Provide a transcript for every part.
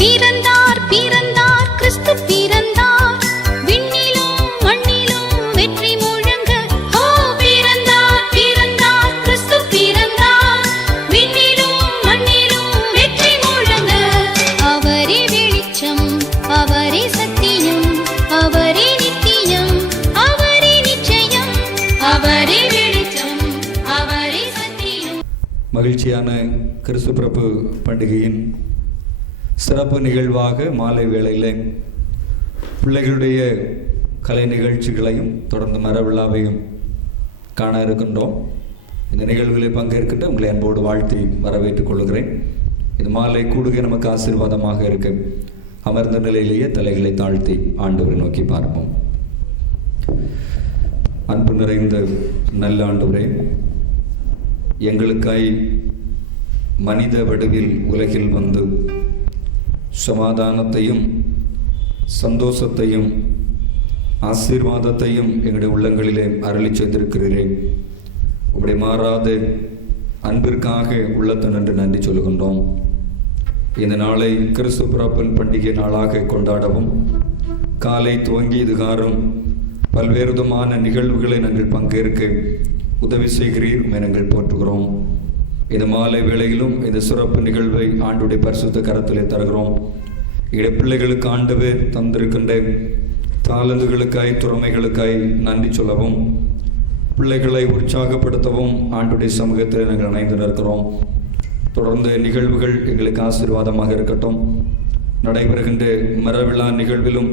பிறந்தார் பிறந்தார் கிறிஸ்து பிறந்தார், விண்ணிலும் மண்ணிலும் வெற்றி முழங்க. ஓ பிறந்தார் பிறந்தார் கிறிஸ்து பிறந்தார், விண்ணிலும் மண்ணிலும் வெற்றி முழங்க. அவரே வெளிச்சம், அவரே சத்தியம், அவரே நித்தியம், அவரே நிச்சயம், அவரே வெளிச்சம், அவரே சத்தியம். மகிழ்ச்சியான கிறிஸ்து பிறப்பு பண்டிகையின் சிறப்பு நிகழ்வாக மாலை வேளையில் பிள்ளைகளுடைய கலை நிகழ்ச்சிகளையும் தொடர்ந்து மர விழாவையும் காண இருக்கின்றோம். இந்த நிகழ்வுகளில் பங்கேற்கின்ற உங்களை அன்போடு வாழ்த்தி வரவேற்றுக் கொள்கிறேன். இது மாலை கூடுகை நமக்கு ஆசீர்வாதமாக இருக்கு. அமர்ந்த நிலையிலேயே தலைகளை தாழ்த்தி ஆண்டவரை நோக்கி பார்ப்போம். அன்பு நிறைந்த நல்ல ஆண்டவரே, எங்களுக்காய் மனித வடிவில் உலகில் வந்து சமாதானத்தையும் சந்தோஷத்தையும் ஆசீர்வாதத்தையும் எங்களுடைய உள்ளங்களிலே அருளி செய்திருக்கிறீரே. உங்களுடைய மாறாத அன்பிற்காக உள்ளத்தை நின்று நன்றி சொல்கின்றோம். இந்த நாளை கிறிஸ்து பிறப்பின் பண்டிகை நாளாக கொண்டாடவும் காலை துவங்கி இதுகாரும் பல்வேறு விதமான நிகழ்வுகளை நாங்கள் பங்கேற்க உதவி செய்கிறீர். நாங்கள் போற்றுகிறோம். இந்த மாலை வேளையிலும் இந்த சிறப்பு நிகழ்வை ஆண்டுடைய பரிசுத்த கரத்திலே தருகிறோம். இடைய பிள்ளைகளுக்கு ஆண்டவர் தந்திருக்கின்ற தாளந்துகளுக்காய் திறமைகளுக்காய் நன்றி சொல்லவும் பிள்ளைகளை உற்சாகப்படுத்தவும் ஆண்டுடைய சமூகத்தில் நாங்கள் இணைந்து நிற்கிறோம். தொடர்ந்து நிகழ்வுகள் எங்களுக்கு ஆசீர்வாதமாக இருக்கட்டும். நடைபெறுகின்ற மரவிழா நிகழ்விலும்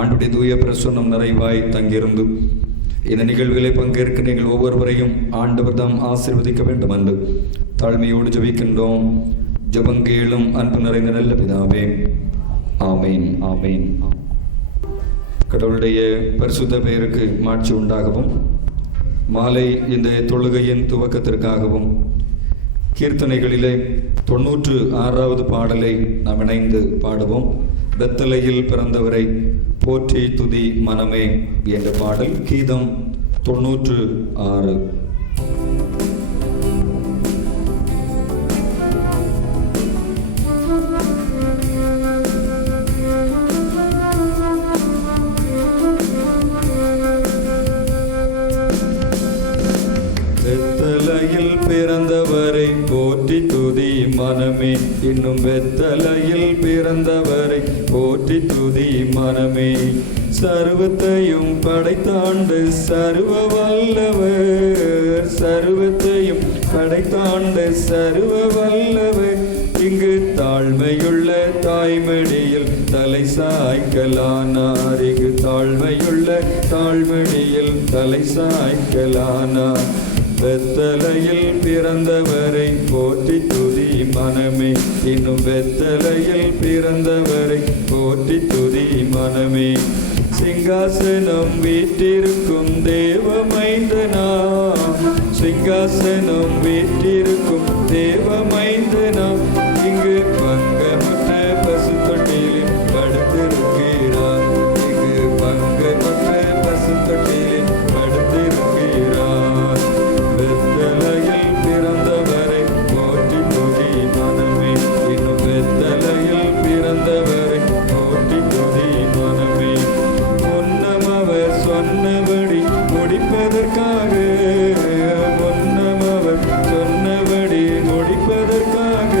ஆண்டுடைய தூய பிரசன்னம் நிறைவாய் தங்கியிருந்து இந்த நிகழ்வுகளை பங்கேற்க நீங்கள் ஒவ்வொருவரையும் ஆண்டவர் தாம் ஆசீர்வதிக்க வேண்டும் என்று தாழ்மையோடு ஜெபிக்கின்றோம். ஜெபங்கேளும் அன்பு நிறைந்த நல்ல பிதாவே, ஆமேன் ஆமேன். கடவுளுடைய பரிசுத்த பெயருக்கு மாட்சி உண்டாகவும் மாலை இந்த தொழுகையின் துவக்கத்திற்காகவும் கீர்த்தனைகளிலே 96வது பாடலை நாம் இணைந்து பாடுவோம். பெத்தலையில் பிறந்தவரை போற்றி துதி மனமே என்ற பாடல் கீதம் 96. பெத்தலையில் பிறந்தவரை போற்றி துதி மனமே, இன்னும் வெத்தலையில் பிறந்தவரை போற்றி துதி மனமே. சர்வத்தையும் படைத்தாண்டு சர்வ வல்லவர், சர்வத்தையும் படைத்தாண்டு சர்வ வல்லவர். இங்கு தாழ்மையுள்ள தாய்மடியில் தலை சாய்க்கலானார், இங்கு தாழ்மையுள்ள தாழ்மடியில் தலை சாய்க்கலானார். வெத்தலையில் பிறந்தவரை போற்றி துதி மனமே, இன்னும் வெத்தலையில் பிறந்தவரை போற்றி துதி மனமே. சிங்காசனம் வீற்றிருக்கும் தேவ மைந்தனா, சிங்காசனம் வீற்றிருக்கும் தேவ மைந்தனா. இங்கு பங்கமற்ற பசு தொட்டிலில் படுத்திருக்கிறார், இங்கு பங்கமற்ற பசு தொட்டிலில் படுத்திருக்கிறார். வெத்தலையில் பிறந்தவரை போற்றி துதி மனமே, இன்னும் வெத்தலையில் பிறந்தவரை போற்றி துதி மனமே. முன்னம் அவர் சொன்னபடி முடிப்பதற்காக, முன்னம் அவர் சொன்னபடி முடிப்பதற்காக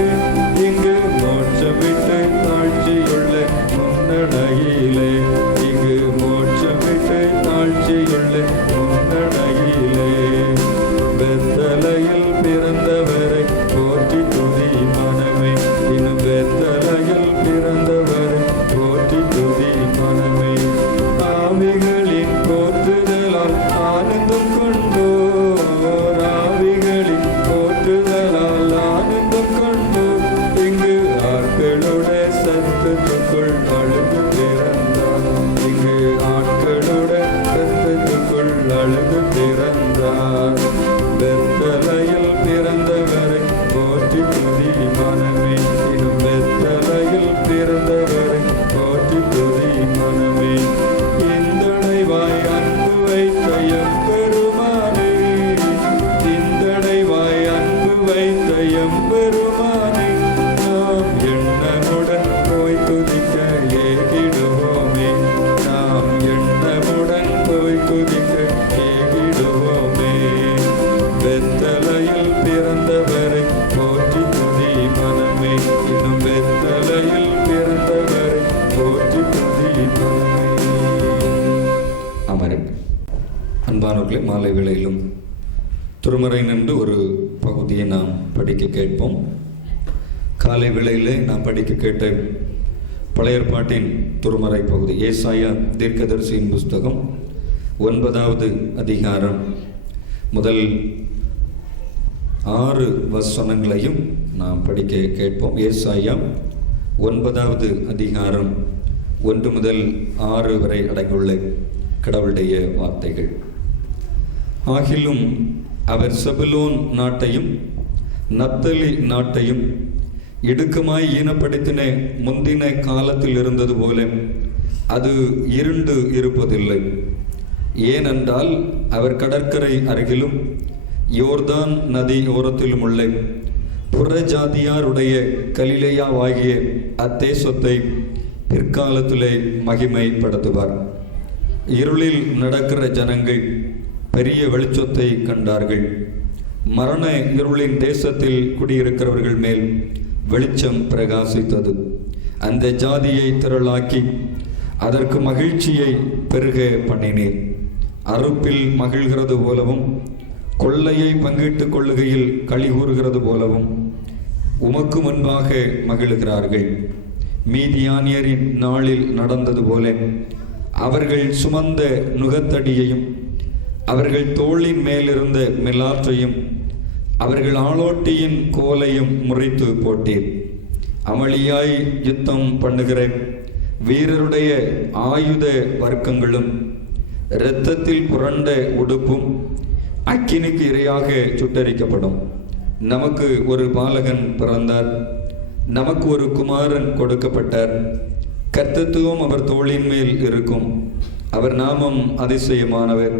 அன்பானவர்களே, மாலை வேளையிலும் திருமறை நின்று ஒரு பகுதியை நாம் படிக்க கேட்போம். காலை வேளையிலே நாம் படிக்க கேட்ட பழைய ஏற்பாட்டின் திருமறை பகுதி ஏசாயா தீர்க்கதரிசியின் புஸ்தகம் 9வது அதிகாரம் முதல் 6 வசனங்களையும் நாம் படிக்க கேட்போம். ஏசாயா 9வது அதிகாரம் 1 முதல் 6 வரை அடங்கியுள்ள கடவுளுடைய வார்த்தைகள். ஆகிலும் அவர் செபுலோன் நாட்டையும் நப்தலி நாட்டையும் இடுக்கமாய் ஈனப்படுத்தின முந்தின காலத்தில் இருந்தது போல அது இருண்டு இருப்பதில்லை. ஏனென்றால் அவர் கடற்கரை அருகிலும் யோர்தான் நதி ஓரத்திலும் உள்ள புறஜாதியாருடைய கலிலேயாவாகிய அத்தேசத்தை பிற்காலத்திலே மகிமைப்படுத்துவார். இருளில் நடக்கிற ஜனங்கள் பெரிய வெளிச்சத்தை கண்டார்கள். மரண இருளின் தேசத்தில் குடியிருக்கிறவர்கள் மேல் வெளிச்சம் பிரகாசித்தது. அந்த ஜாதியை திரளாக்கி அதற்கு மகிழ்ச்சியை பெருக பண்ணினேன். அறுப்பில் மகிழ்கிறது போலவும் கொள்ளையை பங்கிட்டுக் கொள்ளுகையில் களி கூறுகிறது போலவும் உமக்கு முன்பாக மகிழ்கிறார்கள். மீதியானியரின் நாளில் நடந்தது போல அவர்கள் சுமந்த நுகத்தடியையும் அவர்கள் தோளின் மேலிருந்த மிலாற்றையும் அவர்கள் ஆளோட்டியின் கோலையும் முறித்து போட்டீர். அமளியாய் யுத்தம் பண்ணுகிற வீரருடைய ஆயுத வர்க்கங்களும் இரத்தத்தில் புரண்ட உடுப்பும் அக்கினிக்கு இரையாக சுட்டரிக்கப்படும். நமக்கு ஒரு பாலகன் பிறந்தார், நமக்கு ஒரு குமாரன் கொடுக்கப்பட்டார். கர்த்தத்துவம் அவர் தோளின் மேல் இருக்கும். அவர் நாமம் அதிசயமானவர்,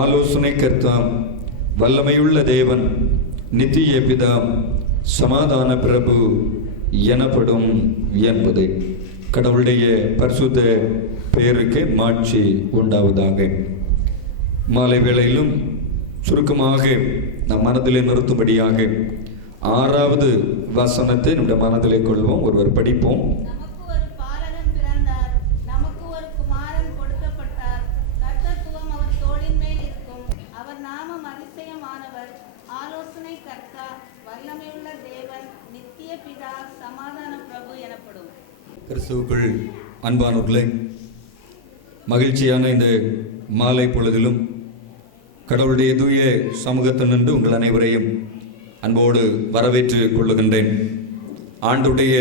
ஆலோசனை கர்த்தாம், வல்லமையுள்ள தேவன், நித்திய பிதா, சமாதான பிரபு எனப்படும் என்பது. கடவுளுடைய பரிசுத்த பெயருக்கு மாட்சி உண்டாவதாக. மாலை வேளையிலும் சுருக்கமாக நம் மனதிலே நிறுத்தும்படியாக 6வது வசனத்தை நம்முடைய மனதிலே கொள்வோம். ஒருவர் படிப்போம். கிறிஸ்துவுக்குள் அன்பானவர்களே, மகிழ்ச்சியான இந்த மாலை பொழுதிலும் கடவுளுடைய தூய சமூகத்தில் நின்று உங்கள் அனைவரையும் அன்போடு வரவேற்று கொள்ளுகின்றேன். ஆண்டுடைய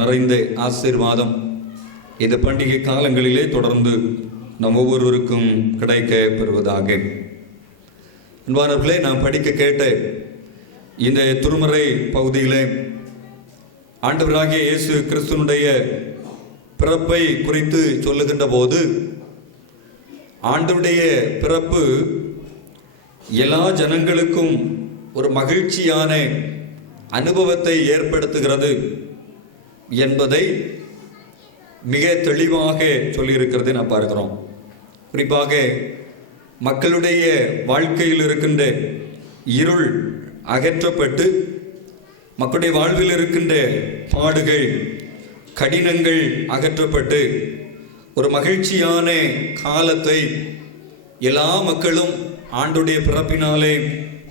நிறைந்த ஆசீர்வாதம் இந்த பண்டிகை காலங்களிலே தொடர்ந்து நம் ஒவ்வொருவருக்கும் கிடைக்க பெறுவதாக. அன்பானவர்களே, நாம் படிக்க கேட்ட இந்த திருமறை பகுதியிலே ஆண்டவராகிய இயேசு கிறிஸ்துனுடைய பிறப்பை குறித்து சொல்லுகின்ற போது, ஆண்டவருடைய பிறப்பு எல்லா ஜனங்களுக்கும் ஒரு மகிழ்ச்சியான அனுபவத்தை ஏற்படுத்துகிறது என்பதை மிக தெளிவாக சொல்லியிருக்கிறது நாம் பார்க்கிறோம். குறிப்பாக மக்களுடைய வாழ்க்கையில் இருக்கின்ற இருள் அகற்றப்பட்டு மக்களுடைய வாழ்வில் இருக்கின்ற பாடுகள், கடினங்கள் அகற்றப்பட்டு ஒரு மகிழ்ச்சியான காலத்தை எல்லா மக்களும் ஆண்டுடைய பிறப்பினாலே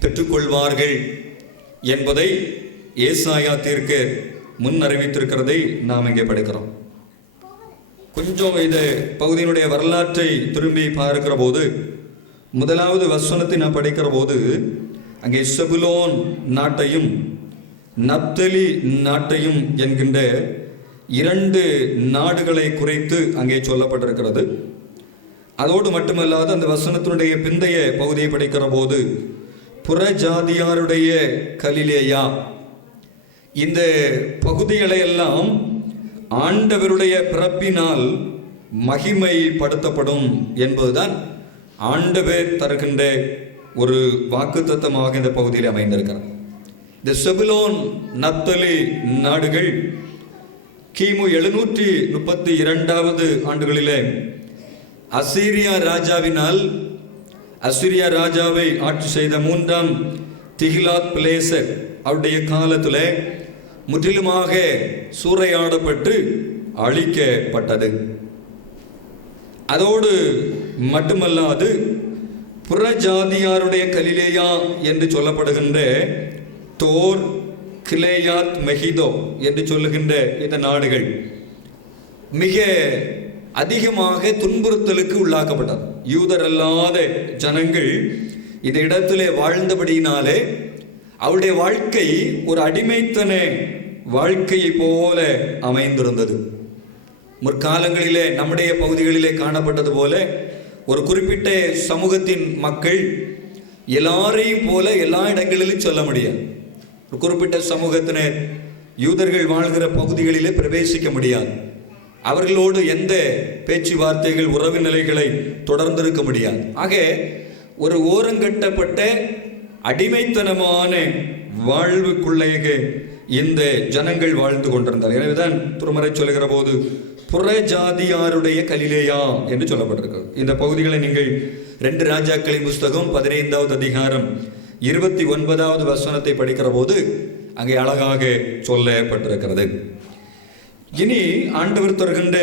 பெற்றுக்கொள்வார்கள் என்பதை ஏசாயா தீர்க்க முன் அறிவித்திருக்கிறதை நாம் இங்கே படிக்கிறோம். கொஞ்சம் இந்த பகுதியினுடைய வரலாற்றை திரும்பி பார்க்கிற போது, 1வது வசனத்தை நாம் படிக்கிற போது அங்கே செபுலோன் நாட்டையும் நப்தலி நாட்டையும் என்கின்ற 2 நாடுகளை குறித்து அங்கே சொல்லப்பட்டிருக்கிறது. அதோடு மட்டுமல்லாது அந்த வசனத்தினுடைய பிந்தைய பகுதியை படிக்கிற போது புறஜாதியாருடைய கலிலேயா, இந்த பகுதிகளை எல்லாம் ஆண்டவருடைய பிறப்பினால் மகிமைப்படுத்தப்படும் என்பதுதான் ஆண்டவர் தருகின்ற ஒரு வாக்குத்தத்தமாக இந்த பகுதியில் அமைந்திருக்கிறது. இந்த செபுலோன் நப்தலி நாடுகள் கிமு 732வது ஆண்டுகளிலே அசீரியா ராஜாவினால், அசீரியா ராஜாவை ஆட்சி செய்த 3ஆம் திகிலாத் பிலேசர் அவருடைய காலத்தில் முற்றிலுமாக சூறையாடப்பட்டு அழிக்கப்பட்டது. அதோடு மட்டுமல்லாது புற ஜாதியாருடைய கலிலேயா என்று சொல்லப்படுகின்ற தோர், கிலேயாத், மெகிதோ என்று சொல்லுகின்ற இந்த நாடுகள் மிக அதிகமாக துன்புறுத்தலுக்கு உள்ளாக்கப்பட்டது. யூதர் அல்லாத ஜனங்கள் இந்த இடத்திலே வாழ்ந்தபடியினாலே அவருடைய வாழ்க்கை ஒரு அடிமைத்தன வாழ்க்கையை போல அமைந்திருந்தது. முற்காலங்களிலே நம்முடைய பகுதிகளிலே காணப்பட்டது போல ஒரு குறிப்பிட்ட சமூகத்தின் மக்கள் எல்லாரையும் போல எல்லா இடங்களிலும் சொல்ல முடியாது. ஒரு குறிப்பிட்ட சமூகத்தினர் யூதர்கள் வாழ்கிற பகுதிகளிலே பிரவேசிக்க முடியாது. அவர்களோடு எந்த பேச்சுவார்த்தைகள், உறவு நிலைகளை தொடர்ந்திருக்க முடியாது. ஆக ஒரு ஓரங்கட்டப்பட்ட அடிமைத்தனமான வாழ்வுக்குள்ளே இந்த ஜனங்கள் வாழ்ந்து கொண்டிருந்தார். எனவேதான் திருமறை சொல்லுகிற போது புற ஜாதியாருடைய கலிலேயா என்று சொல்லப்பட்டிருக்கிறது. இந்த பகுதிகளை நீங்கள் 2 ராஜாக்களின் புஸ்தகம் 15வது அதிகாரம் 29வது வசனத்தை படிக்கிற போது அங்கே அழகாக சொல்லப்பட்டிருக்கிறது. இனி ஆண்டவர் தருகின்ற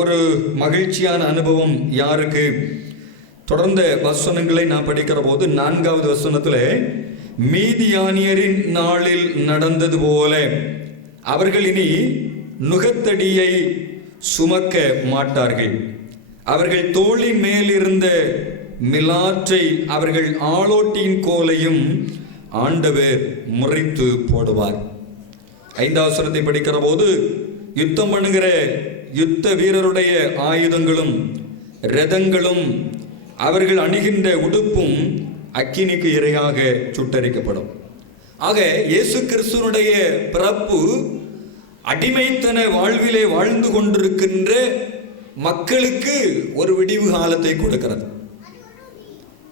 ஒரு மகிழ்ச்சியான அனுபவம் யாருக்கு? தொடர்ந்த வசனங்களை நான் படிக்கிற போது 4வது வசனத்தில், மீதியானியரின் நாளில் நடந்தது போல அவர்கள் இனி நுகத்தடியை சுமக்க மாட்டார்கள். அவர்கள் தோளின் மேல் இருந்த மிலாற்றை, அவர்கள் ஆளோட்டியின் கோலையும் ஆண்டவர் முறித்து போடுவார். 5வது வசனத்தை படிக்கிற போது, யுத்தம் பண்ணுகிற யுத்த வீரருடைய ஆயுதங்களும் இரதங்களும் அவர்கள் அணிகின்ற உடுப்பும் அக்கினிக்கு இரையாக சுட்டரிக்கப்படும். ஆக இயேசு கிறிஸ்துவனுடைய பிறப்பு அடிமைத்தன வாழ்விலே வாழ்ந்து கொண்டிருக்கின்ற மக்களுக்கு ஒரு விடிவு காலத்தை கொடுக்கிறது.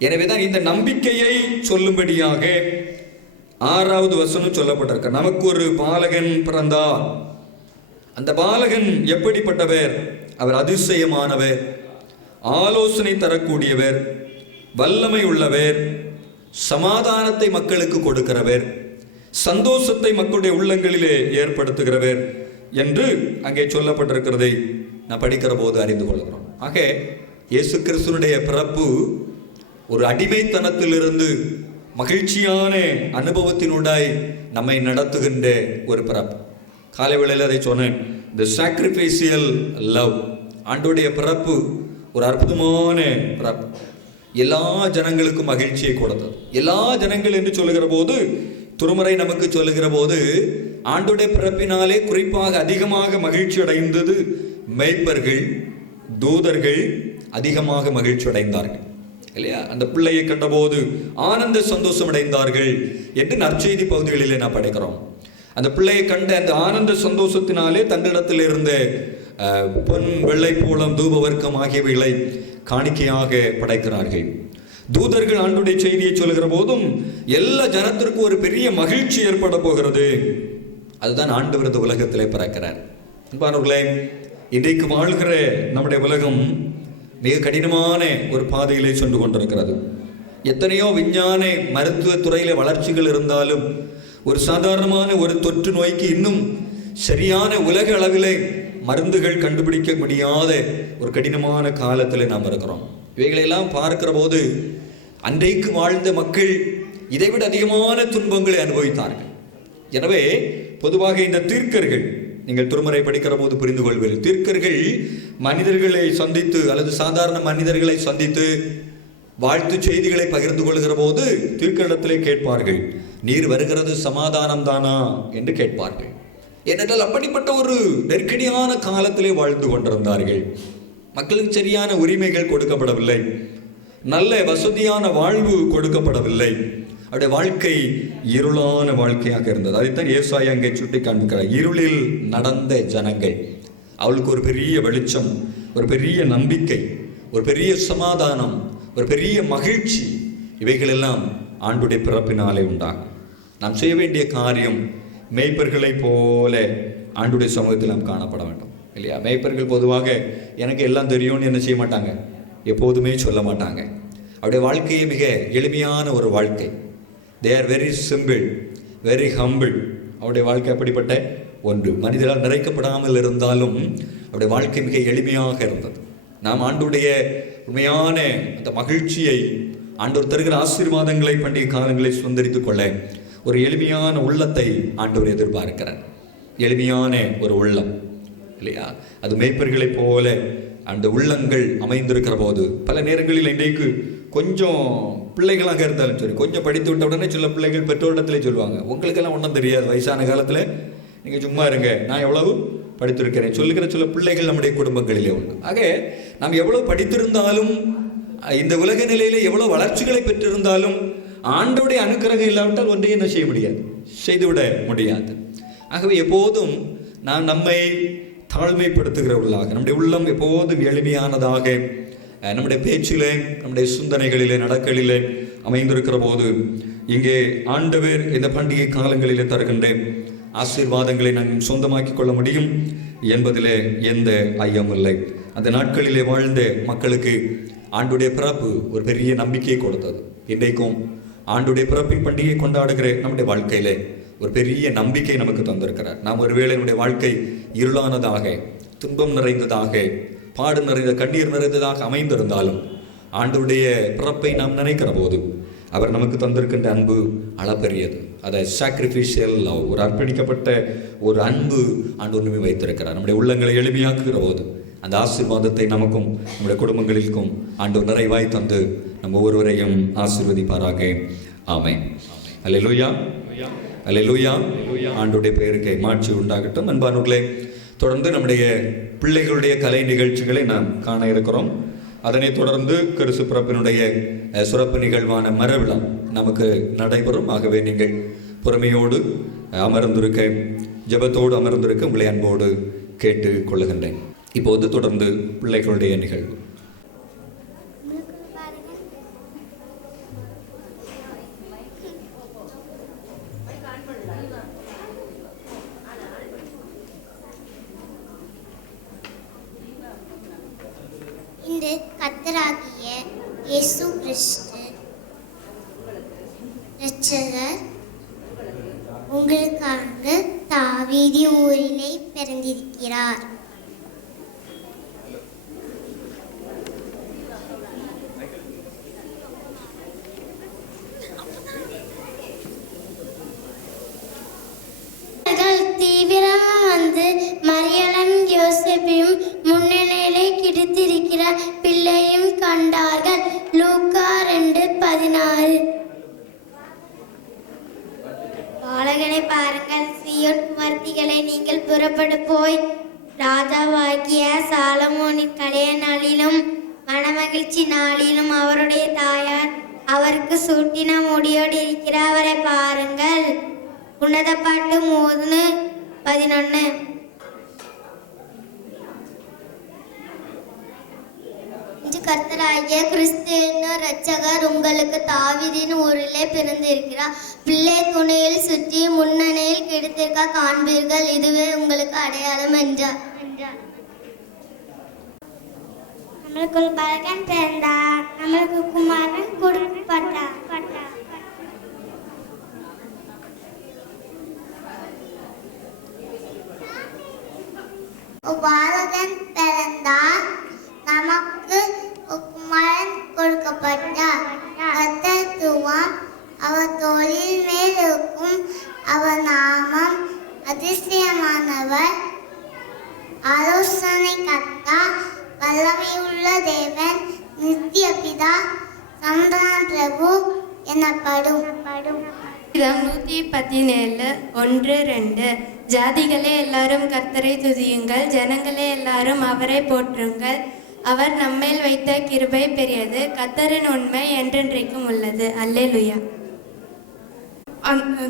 எனவேதான் இந்த நம்பிக்கையை சொல்லும்படியாக 6வது வசனம் சொல்லப்பட்டிருக்க, நமக்கு ஒரு பாலகன் பிறந்தார். அந்த பாலகன் எப்படிப்பட்டவர்? அவர் அதிசயமானவர், ஆலோசனை தரக்கூடியவர், வல்லமை உள்ளவர், சமாதானத்தை மக்களுக்கு கொடுக்கிறவர், சந்தோஷத்தை மக்களுடைய உள்ளங்களிலே ஏற்படுத்துகிறவர் என்று அங்கே சொல்லப்பட்டிருக்கிறதை நான் படிக்கிற போது அறிந்து கொள்கிறோம். ஆக இயேசு கிறிஸ்துவனுடைய பிறப்பு ஒரு அடிமைத்தனத்திலிருந்து மகிழ்ச்சியான அனுபவத்தினுடாய் நம்மை நடத்துகின்ற ஒரு பிறப்பு. காலை வேளையில் அதை சொன்னேன், தி சாக்ரிஃபைசியல் லவ். ஆண்டோடைய பிறப்பு ஒரு அற்புதமான பிறப்பு. எல்லா ஜனங்களுக்கும் மகிழ்ச்சியை கொடுத்தது. எல்லா ஜனங்கள் என்று சொல்லுகிற போது, திருமறை நமக்கு சொல்லுகிற போது, ஆண்டோடைய பிறப்பினாலே குறிப்பாக அதிகமாக மகிழ்ச்சி அடைந்தது மேய்ப்பர்கள், தூதர்கள் அதிகமாக மகிழ்ச்சி அடைந்தார்கள் இல்லையா? அந்த பிள்ளையை கண்டபோது ஆனந்த சந்தோஷம் அடைந்தார்கள் என்று நற்செய்தி பகுதிகளிலே நான் படிக்கிறோம். அந்த பிள்ளையை கண்ட அந்த ஆனந்த சந்தோஷத்தினாலே தங்களிடத்தில் இருந்த பொன், வெள்ளை பூளம், தூப வர்க்கம் ஆகியவைகளை காணிக்கையாக படைக்கிறார்கள். தூதர்கள் ஆண்டுடைய செய்தியை சொல்லுகிற போதும் எல்லா ஜனத்திற்கும் ஒரு பெரிய மகிழ்ச்சி ஏற்பட போகிறது. அதுதான் ஆண்டவர் இந்த உலகத்திலே பிறக்கிறார். அன்பானவர்களே, இன்றைக்கு வாழ்கிற நம்முடைய உலகம் மிக கடினமான ஒரு பாதையிலே சென்று கொண்டிருக்கிறது. எத்தனையோ விஞ்ஞான மருத்துவ துறையில வளர்ச்சிகள் இருந்தாலும் ஒரு சாதாரணமான ஒரு தொற்று நோய்க்கு இன்னும் சரியான உலக அளவிலே மருந்துகள் கண்டுபிடிக்க முடியாத ஒரு கடினமான காலத்தில் நாம் இருக்கிறோம். இவைகளெல்லாம் பார்க்கிற போது அன்றைக்கு வாழ்ந்த மக்கள் இதைவிட அதிகமான துன்பங்களை அனுபவித்தார்கள். எனவே பொதுவாக இந்த தீர்க்கர்கள், நீங்கள் திருமறை படிக்கிற போது புரிந்து கொள்வீர்கள், தீர்க்கர்கள் மனிதர்களை சந்தித்து அல்லது சாதாரண மனிதர்களை சந்தித்து வாழ்த்து செய்திகளை பகிர்ந்து கொள்கிற போது தீர்க்கரிடத்திலே கேட்பார்கள், நீர் வருகிறது சமாதானம் தானா என்று கேட்பார்கள். ஏனென்றால் அப்படிப்பட்ட ஒரு நெருக்கடியான காலத்திலே வாழ்ந்து கொண்டிருந்தார்கள். மக்களுக்கு சரியான உரிமைகள் கொடுக்கப்படவில்லை, நல்ல வசதியான வாழ்வு கொடுக்கப்படவில்லை. அவருடைய வாழ்க்கை இருளான வாழ்க்கையாக இருந்தது. அதைத்தான் ஏசாயா அங்கே சுட்டி காண்பிக்கிறார். இருளில் நடந்த ஜனங்கள், அவளுக்கு ஒரு பெரிய வெளிச்சம், ஒரு பெரிய நம்பிக்கை, ஒரு பெரிய சமாதானம், ஒரு பெரிய மகிழ்ச்சி, இவைகளெல்லாம் ஆண்டுடைய பிறப்பினாலே உண்டாகும். நாம் செய்ய வேண்டிய காரியம் மேய்ப்பர்களை போல ஆண்டுடைய சமூகத்தில் நாம் காணப்பட வேண்டும் இல்லையா? மேய்ப்பர்கள் பொதுவாக எனக்கு எல்லாம் தெரியும்னு என்ன செய்ய மாட்டாங்க, எப்போதுமே சொல்ல மாட்டாங்க. அவருடைய வாழ்க்கையே மிக எளிமையான ஒரு வாழ்க்கை. They are very simple, very humble. அவருடைய வாழ்க்கை அப்படிப்பட்ட ஒன்று. மனிதரால் நிறைக்கப்படாமல் இருந்தாலும் அவருடைய வாழ்க்கை மிக எளிமையாக இருந்தது. நாம் ஆண்டுடைய உண்மையான அந்த மகிழ்ச்சியை, ஆண்டவர் தருகிற ஆசீர்வாதங்களை பண்டிகை காலங்களை சுதந்திரித்துக் கொள்ள ஒரு எளிமையான உள்ளத்தை ஆண்டவர் எதிர்பார்க்கிறார். எளிமையான ஒரு உள்ளம் இல்லையா? அது மேய்ப்பர்களைப் போல அந்த உள்ளங்கள் அமைந்திருக்கிற போது பல நேரங்களில் இன்றைக்கு கொஞ்சம் பிள்ளைகளாக இருந்தாலும் சரி, கொஞ்சம் படித்து விட்ட உடனே சில பிள்ளைகள் பெற்றோரிடத்திலே சொல்லுவாங்க, உங்களுக்கெல்லாம் ஒன்றும் தெரியாது, வயசான காலத்தில் நீங்கள் சும்மா இருங்க, நான் எவ்வளவு படித்திருக்கிறேன் சொல்லுகிற சில பிள்ளைகள் நம்முடைய குடும்பங்களிலே உண்டு. ஆக நாம் எவ்வளவு படித்திருந்தாலும், இந்த உலக நிலையிலே எவ்வளவு வளர்ச்சிகளை பெற்றிருந்தாலும், ஆண்டவருடைய அனுக்கிரகம் இல்லாவிட்டால் ஒன்றையும் என்ன செய்ய முடியாது, செய்துவிட முடியாது. ஆகவே எப்போதும் நாம் நம்மை தாழ்மைப்படுத்துகிறவர்களாக, நம்முடைய உள்ளம் எப்போதும் எளிமையானதாக நம்முடைய பேச்சிலே, நம்முடைய சிந்தனைகளிலே, நடக்கலிலே அமைந்திருக்கிற போது இங்கே ஆண்டவர் இந்த பண்டிகை காலங்களிலே தருகின்ற ஆசீர்வாதங்களை நாங்கள் சொந்தமாக்கி கொள்ள முடியும் என்பதிலே எந்த ஐயமில்லை. அந்த நாட்களிலே வாழ்ந்த மக்களுக்கு ஆண்டுடைய பிறப்பு ஒரு பெரிய நம்பிக்கையை கொடுத்தது. இன்றைக்கும் ஆண்டுடைய பிறப்பின் பண்டிகை கொண்டாடுகிற நம்முடைய வாழ்க்கையிலே ஒரு பெரிய நம்பிக்கை நமக்கு தந்திருக்கிறார். நாம் ஒருவேளை நம்முடைய வாழ்க்கை இருளானதாக, துன்பம் நிறைந்ததாக, பாடு நிறைந்த, கண்ணீர் நிறைந்ததாக அமைந்திருந்தாலும் ஆண்டவருடைய பிறப்பை நாம் நினைக்கிற போது அவர் நமக்கு தந்திருக்கின்ற அன்பு அளப்பெரியது. அதை சாக்ரிஃபிஷியல் லவ், ஒரு அர்ப்பணிக்கப்பட்ட ஒரு அன்பு ஆண்டவர் வைத்திருக்கிறார். நம்முடைய உள்ளங்களை எளிமையாக்குகிற போது அந்த ஆசீர்வாதத்தை நமக்கும் நம்முடைய குடும்பங்களுக்கும் ஆண்டவர் நிறைவாய் தந்து நம்ம ஒவ்வொருவரையும் ஆசீர்வதிப்பாராக. ஆமென். அல்லேலூயா, அல்லேலூயா. ஆண்டவருடைய பெயருக்கு மாட்சி உண்டாகட்டும். அன்பானவர்களே, தொடர்ந்து நம்முடைய பிள்ளைகளுடைய கலை நிகழ்ச்சிகளை நாம் காண இருக்கிறோம். அதனைத் தொடர்ந்து கிறிஸ்து பிறப்பினுடைய சிறப்பு நிகழ்வான மரவிழா நமக்கு நடைபெறும். ஆகவே நீங்கள் பொறுமையோடு அமர்ந்திருக்க, ஜெபத்தோடு அமர்ந்திருக்க உங்களை அன்போடு கேட்டு கொள்ளுகின்றேன். இப்போது தொடர்ந்து பிள்ளைகளுடைய நிகழ்வு. இன்று கர்த்தராகிய இயேசு கிறிஸ்து இரட்சகர் உங்களுக்காக தாவீது ஊரிலே பிறந்திருக்கிறார். தீவிரமா வந்து மரியலும் யோசேப்பையும் முன்னிலையிலே கிடைத்திருக்கிற பிள்ளையும் கண்டார்கள். லூக்கா 2:16. பாலகனை பாருங்கள், சீயோன் குமாரத்திகளை, நீங்கள் புறப்பட்டு போய் ராஜாவாகிய சாலமோனின் கல்யாண நாளிலும் மனமகிழ்ச்சி நாளிலும் அவருடைய தாயார் அவருக்கு சூட்டின முடியோடு இருக்கிற அவரை பாருங்கள். உன்னத பாட்டு 3:11. இன்று கர்த்தராகிய கிறிஸ்து என்னும் இரட்சகர் உங்களுக்கு தாவீதின் ஊரிலே பிறந்திருக்கிறார். பிள்ளை துணையில் சுற்றி முன்னணியில் கிடைத்திருக்க காண்பீர்கள். இதுவே உங்களுக்கு அடையாளம் என்றார். நம்மளுக்கு ஒரு பலகன் பிறந்தார், நம்மளுக்கு குமாரன் கொடுக்கப்பட்டார். பாலகன் பிறந்தார், நமக்கு குமாரன் கொடுக்கப்பட்டார். கர்த்தத்துவம் அவர் தோளின் மேல் இருக்கும். அவர் நாமம் அதிசயமானவர், ஆலோசனை கர்த்தா, வல்லமையுள்ள தேவன், நித்திய பிதா, சமாதான பிரபு எனப்படும். 117 1-2. ஜாதிகளே எல்லாரும் கர்த்தரை துதியுங்கள், ஜனங்களே எல்லாரும் அவரை போற்றுங்கள். அவர் நம்மேல் வைத்த கிருபை பெரியது, கர்த்தரின் உண்மை என்றென்றைக்கும் உள்ளது. அல்லேலூயா.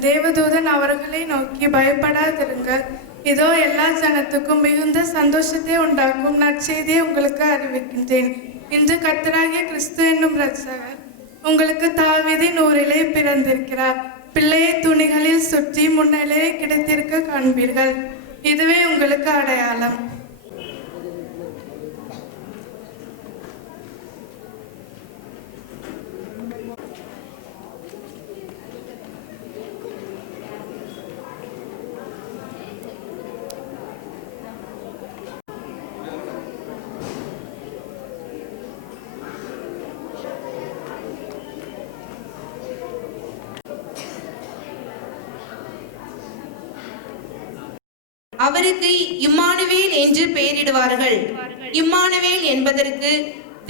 தேவதூதன் அவர்களை நோக்கி, பயப்படாதிருங்கள், இதோ எல்லா ஜனத்துக்கும் மிகுந்த சந்தோஷத்தை உண்டாக்கும் நற்செய்தியை உங்களுக்கு அறிவிக்கின்றேன். இன்று கர்த்தராகிய கிறிஸ்து என்னும் இரட்சகர் உங்களுக்கு தாவீதின் ஊரிலே பிறந்திருக்கிறார். பிள்ளையை துணிகளில் சுற்றி முன்னிலையை கிடைத்திருக்க காண்பீர்கள். இதுவே உங்களுக்கு அடையாளம். அவருக்கு இம்மானுவேல் என்று பெயரிடுவார்கள். இம்மானுவேல் என்பதற்கு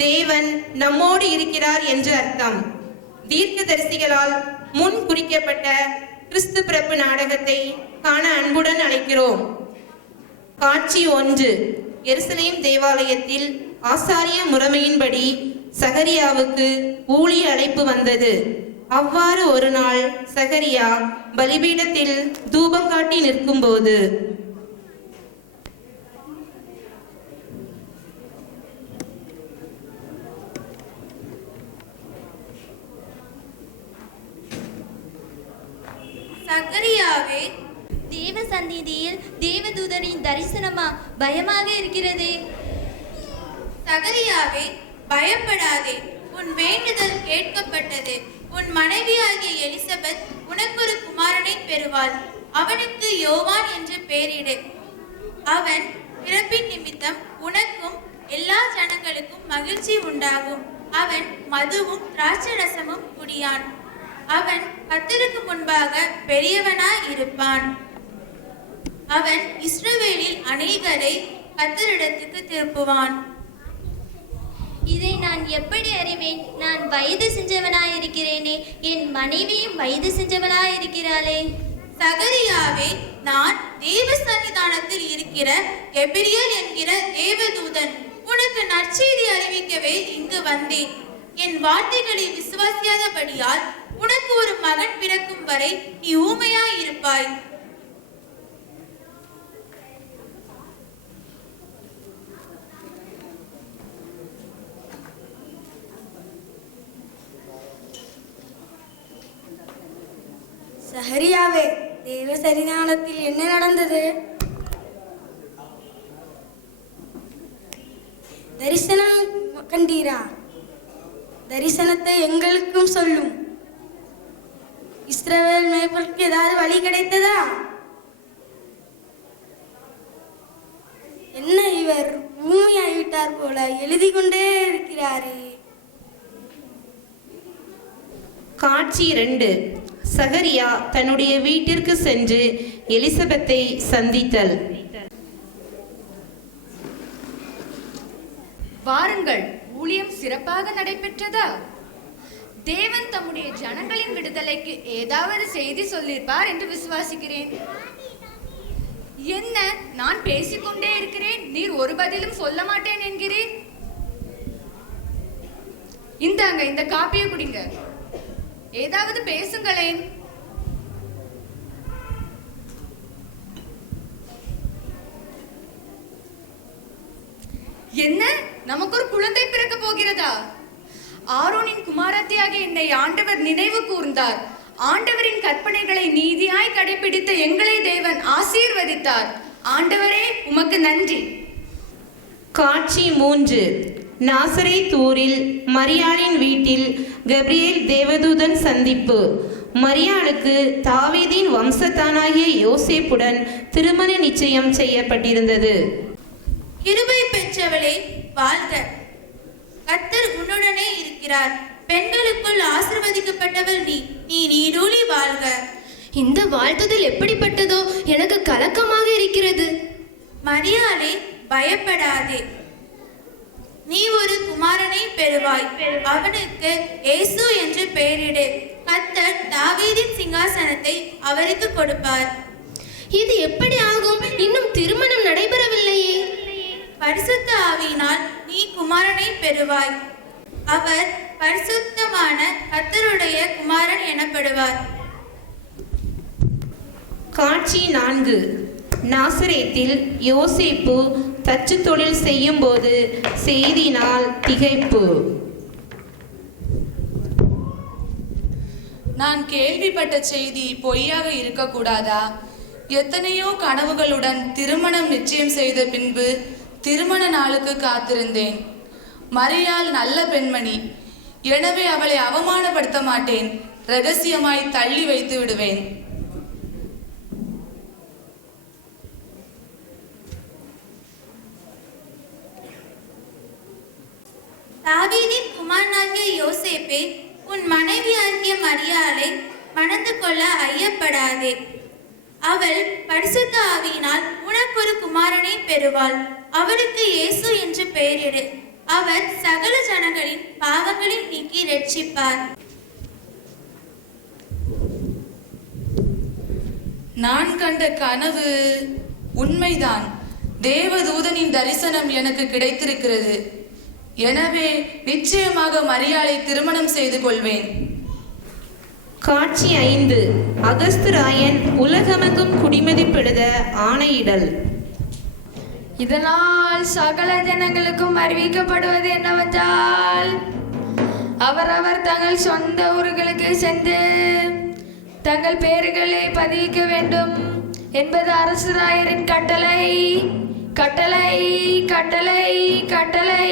தேவன் நம்மோடு இருக்கிறார் என்று அர்த்தம். தீர்க்கதரிசிகளால் முன் குறிக்கப்பட்ட கிறிஸ்து பிறப்பு நாடகத்தை காண அன்புடன் அழைக்கிறோம். காட்சி 1. எருசலேம் தேவாலயத்தில் ஆசாரிய முறைமையின்படி சகரியாவுக்கு ஊழிய அழைப்பு வந்தது. அவ்வாறு ஒரு நாள் சகரியா பலிபீடத்தில் தூபம் காட்டி நிற்கும்போது சகரியாவே, தேவ சந்நிதியில் தேவதூதரின் தரிசனமா? பயமாக இருக்கிறதே. சகரியாவே, பயப்படாதே, உன் வேண்டுதல் கேட்கப்பட்டது. உன் மனைவியாகிய எலிசபெத் உனக்கு ஒரு குமாரனை பெறுவாள். அவனுக்கு யோவான் என்று பெயரிடு. அவன் பிறப்பின் நிமித்தம் உனக்கும் எல்லா ஜனங்களுக்கும் மகிழ்ச்சி உண்டாகும். அவன் மதுவும் திராட்சரசமும் குடியான். அவன் கர்த்தருக்கு முன்பாக பெரியவனாய் இருப்பான். அவன் இஸ்ரவேலில் அநேகரை கர்த்தரிடத்துக்கு திருப்புவான். இதை நான் எப்படி அறிவேன்? நான் வயது செஞ்சவனாயிருக்கிறேனே, என் மனைவியும் வயது செஞ்சவளாயிருக்கிறாளே. சகரியாவே, நான் தேவ சன்னிதானத்தில் இருக்கிற கெபிரியேல் என்கிற தேவதூதன் உனக்கு நற்செய்தி அறிவிக்கவே இங்கு வந்தேன். என் வார்த்தைகளை விசுவாசியாதபடியால் உனக்கு ஒரு மகன் பிறக்கும் வரை நீ ஊமையாய் இருப்பாய். சகரியாவே, தேவ சன்னிதானத்தில் என்ன நடந்தது? தரிசனம் கண்டீரா? தரிசனத்தை எங்களுக்கும் சொல்லும். இஸ்ரவேல் மேய்ப்பதற்கு ஏதாவது வழி கிடைத்ததா? என்ன இவர் ஊமையாகிவிட்டார் போல எழுதி கொண்டே இருக்கிறாரே. காட்சி 2. சகரியா தன்னுடைய வீட்டிற்கு சென்று எலிசபெத்தை சந்தித்தல். வாருங்கள், ஊழியம் சிறப்பாக நடைபெற்றதா? தேவன் தம்முடைய ஜனங்களின் விடுதலைக்கு ஏதாவது செய்தி சொல்லியிருப்பார் என்று விசுவாசிக்கிறேன். என்ன, நான் பேசிக்கொண்டே இருக்கிறேன், நீர் ஒரு பதிலும் சொல்ல மாட்டேன் என்கிறேன். இந்தாங்க, இந்த காப்பியை குடிங்க. ஏதாவது பேசுங்களேன். என்ன, நமக்கு ஒரு குழந்தை பிறக்க போகிறதா? ஆரோனின் குமாரத்தியாக என்னை ஆண்டவர் நினைவு கூர்ந்தார். ஆண்டவரின் கற்பனைகளை நீதியாய் கடைபிடித்த எங்களை தேவன் ஆசீர்வதித்தார். ஆண்டவரே, உமக்கு நன்றி. காட்சி 3. நாசரேத் ஊரில் மரியாளின் வீட்டில் கபிரியேல் தேவதூதன் சந்திப்பு. மரியாளுக்கு தாவீதின் வம்சத்தானாகிய யோசேப்புடன் திருமண நிச்சயம் செய்யப்பட்டிருந்தது. கிருபை பெற்றவளே, வாழ்க, கர்த்தர் உன்னுடனே இருக்கிறார். பெண்களுக்குள் ஆசீர்வதிக்கப்பட்டவள் நீ நீடூழி வாழ்க. இந்த வாழ்த்துதல் எப்படிப்பட்டதோ, எனக்கு கலக்கமாக இருக்கிறது. மரியாளே, பயப்படாதே, நீ ஒரு குமாரனை பெறுவாய். அவனுக்கு இயேசு என்று பெயரிடு. கர்த்தர் தாவீதின் சிங்காசனத்தை அவருக்கு கொடுப்பார். இது எப்படி ஆகும்? இன்னும் திருமணம் நடைபெறவில்லையே. பரிசுத்த ஆவியினால் நீ குமாரனை பெறுவாய். அவர் பரிசுத்தமான கர்த்தருடைய குமாரன் எனப்படுவார். காட்சி 4. நாசரேத்தில் யோசேப்பு தச்சு தொழில் செய்யும் போது செய்தினால் திகைப்பு. நான் கேள்விப்பட்ட செய்தி பொய்யாக இருக்கக்கூடாதா? எத்தனையோ கனவுகளுடன் திருமணம் நிச்சயம் செய்த பின்பு திருமண நாளுக்கு காத்திருந்தேன். மரியாள் நல்ல பெண்மணி, எனவே அவளை அவமானப்படுத்த மாட்டேன். இரகசியமாய் தள்ளி வைத்து விடுவேன். தாவீதின் குமாரனாகிய யோசேப்பே, உன் மனைவியாகிய மரியாளை மணந்து கொள்ள ஐயப்படாதே. அவள் பரிசுத்த ஆவியினால் உனக்கு ஒரு குமாரனை பெறுவாள். அவருக்கு இயேசு என்று பெயரிடு. அவர் சகல ஜனங்களின் பாவங்களை நீக்கி ரட்சிப்பார். நான் கண்ட கனவு உண்மைதான். தேவதூதனின் தரிசனம் எனக்கு கிடைத்திருக்கிறது. எனவே நிச்சயமாக மரியாளை திருமணம் செய்து கொள்வேன். காட்சி 5. அகஸ்துராயன் உலகமெங்கும் குடிமதிப்பெழுத ஆணையிடல். இதனால் சகல ஜனங்களுக்கும் அறிவிக்கப்படுவது என்னவென்றால், அவரவர் தங்கள் சொந்த ஊர்களுக்கு சென்று தங்கள் பெயர்களை பதிவிக்க வேண்டும் என்பது அரசராயரின் கட்டளை. கட்டளை கட்டளை கட்டளை.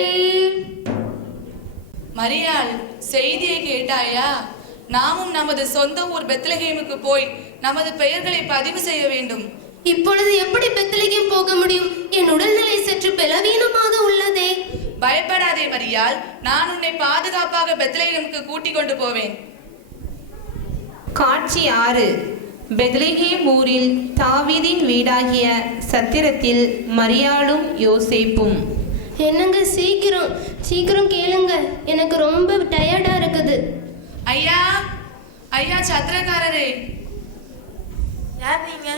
மரியாள், செய்தியை கேட்டாயா? நாமும் நமது சொந்த ஊர் பெத்லகேமுக்கு போய் நமது பெயர்களை பதிவு செய்ய வேண்டும். இப்பொழுது எப்படி பெத்லகேம் போக முடியும்? என் உடல்நிலை சற்று பலவீனமாக உள்ளதே. பயப்படாதே மரியாள், நான் உன்னை பாதுகாப்பாக பெத்லகேமுக்கு கூட்டிக் கொண்டு போவேன். காட்சி 6. பெத்லகேம் ஊரில் தாவீதின் வீடாகிய சத்திரத்தில் மரியாளும் யோசேப்பும். என்னங்க, சீக்கிரம் சீக்கிரம் கேளுங்க, எனக்கு ரொம்ப டயர்டா இருக்குது. ஐயா, ஐயா சத்திரக்காரரே. யார் நீங்க?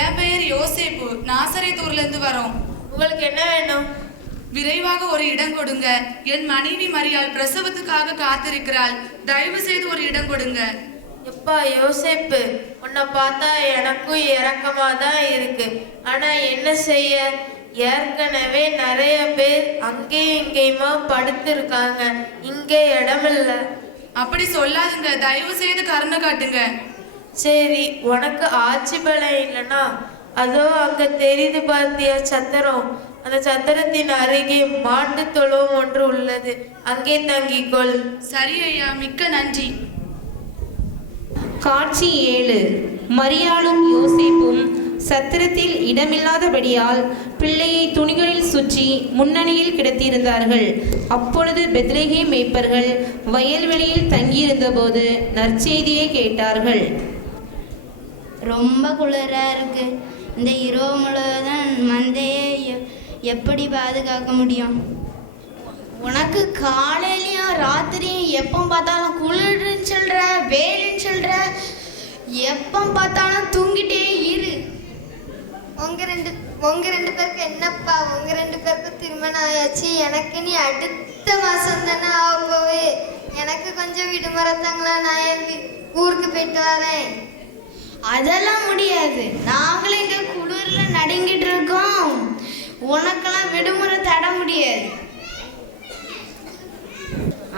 என் பெயர் யோசேப்பு. நாசரேத்தூர்ல இருந்து வரோம். உங்களுக்கு என்ன வேணும்? விரைவாக ஒரு இடம் கொடுங்க. என் மனைவி மரியாள் பிரசவத்துக்காக காத்திருக்கிறாள். தயவு செய்து ஒரு இடம் கொடுங்க. எப்பா யோசேப்பு, உன்னை பார்த்தா எனக்கும் இரக்கமா தான் இருக்கு. ஆனா என்ன செய்ய, ஏற்கனவே நிறைய பேர் அங்கேயும் இங்கேயுமா படுத்திருக்காங்க. இங்கே இடமில்ல. அப்படி சொல்லாதுங்க, தயவு செய்து கருணை காட்டுங்க. சரி, உனக்கு ஆட்சி பலம் இல்லைன்னா அதோ அங்க தெரியுது பார்த்தியா சத்திரம், அந்த சத்திரத்தின் அருகே மாட்டு தொழுவம் ஒன்று உள்ளது, அங்கே தங்கிக்கொள். சரி ஐயா, மிக்க நன்றி. காட்சி 7. மரியாளும் யோசேப்பும் சத்திரத்தில் இடமில்லாதபடியால் பிள்ளையை துணிகளில் சுற்றி முன்னணியில் கிடத்தியிருந்தார்கள். அப்பொழுது பெத்லகேம் மேய்ப்பர்கள் வயல்வெளியில் தங்கியிருந்த போது நற்செய்தியை கேட்டார்கள். ரொம்ப குளிரா இருக்கு. இந்த இரவு முழுவதும் மந்தையை எப்படி பாதுகாக்க முடியும்? உனக்கு காலையிலையும் ராத்திரியும் எப்போ பார்த்தாலும் குளிர்ன்னு சொல்ற, வெயிலுன்னு சொல்ற, எப்போ பார்த்தாலும் தூங்கிட்டே இரு. உங்க ரெண்டு பேருக்கு என்னப்பா? உங்க ரெண்டு பேருக்கு திருமணம் ஆயாச்சு. எனக்கு நீ அடுத்த மாசம் தானே ஆக போவே. எனக்கு கொஞ்சம் விடுமுறை தாங்களா, நான் என் ஊருக்கு போயிட்டு வரேன். அதெல்லாம் முடியாது. நாங்களும் இங்க குளிர்ல நடுங்கிட்டு இருக்கோம். உனக்கெல்லாம் விடுமுறை தர முடியாது.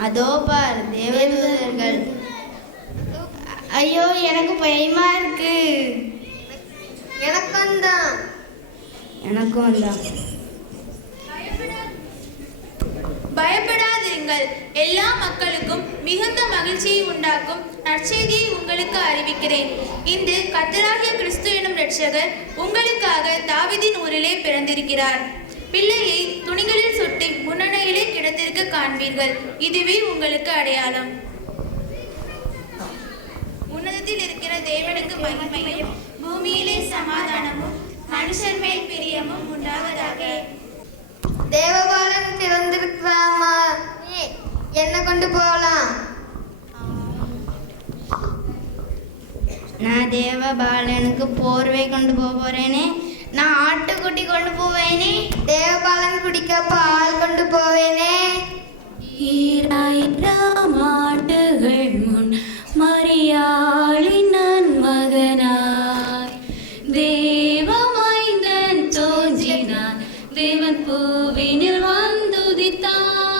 அதோ பார் தேவதூதர்கள். ஐயோ, எனக்கு பயமா இருக்கு. எனக்கும் தான். பயப்படாதீர்கள். எல்லா மக்களுக்கும் மிகுந்த மகிழ்ச்சியை உண்டாக்கும் நற்செய்தியை உங்களுக்கு அறிவிக்கிறேன். இன்று கர்த்தராகிய கிறிஸ்து எனும் இரட்சகர் உங்களுக்காக தாவீதின் ஊரிலே பிறந்திருக்கிறார். பிள்ளையை துணிகளில் சுட்டி முன்னணியிலே கிடத்திருக்க காண்பீர்கள். இதுவே உங்களுக்கு அடையாளம். உன்னதத்தில் இருக்கிற தேவனுக்கு மகிமையும் பூமியிலே சமாதானமும் மனுஷர் மேல் பிரியமும் உண்டாவதாக. தேவபாலன் பிறந்திருக்கிறாமா? என்ன கொண்டு போகலாம்? நான் தேவபாலனுக்கு போர்வை கொண்டு போறேனே. நான் ஆட்டுக்குட்டி கொண்டு போவேனே. தேவபாலன் குடிக்க பால் கொண்டு போவேனே. 2000 ஆண்டுகள் முன் மரியாளின் நன்மகனாய் தேவமைந்தன் தோன்றினான். தேவன் பூவினில் வந்துதித்தான்.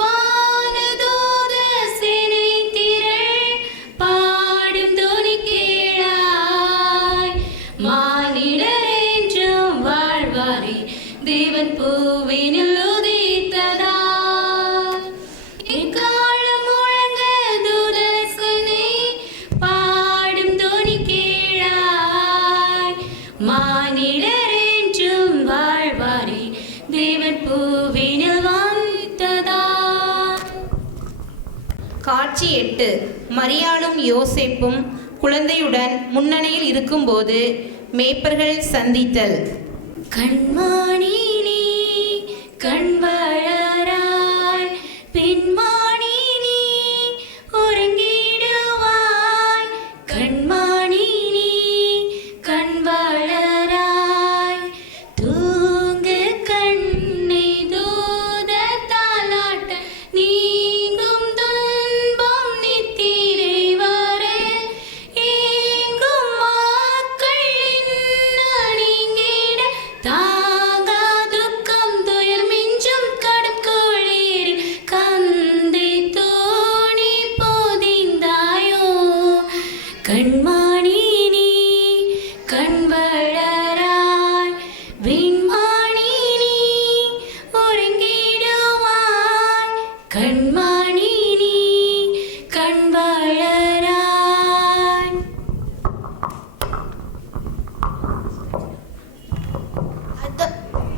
வானதூத சேனை திரள் பாடும் தொனி கேளாய். மானிடர் என்றும் வாழ்வாரே தேவன் பூவினில் உதித்ததா. எக்காலம் முழங்க தூதர் சேனை பாடும் தொனி கேளாய். மானிடர் என்றும் வாழ்வாரே தேவன் பூவினில் வந்ததா. காட்சி 8. மரியாளும் யோசேப்பும் குழந்தையுடன் முன்னணியில் இருக்கும்போது மேய்ப்பர்கள் சந்தித்தல். கண்மாணி நீ கண் வளராய், பின்மாணி நீ உறங்கிடுவாய். கண்மாணி நீ கண் வளராய், தூங்கு கண்ணை தூத தாலாட்ட, நீங்கும் துன்பம் நித்திரை வர, ஏங்கும் மக்கள் இன்ன நீங்கிட, தாங்கா துக்கம் துயர் மிஞ்சும் கடும் குளிரில் கந்தை தோணி போதிந்தாயோ. கண்மாணி நீ கண் வளராய், விண்மாணி நீ உறங்கிடுவாய். கண்மாணி நீ கண் வளராய்.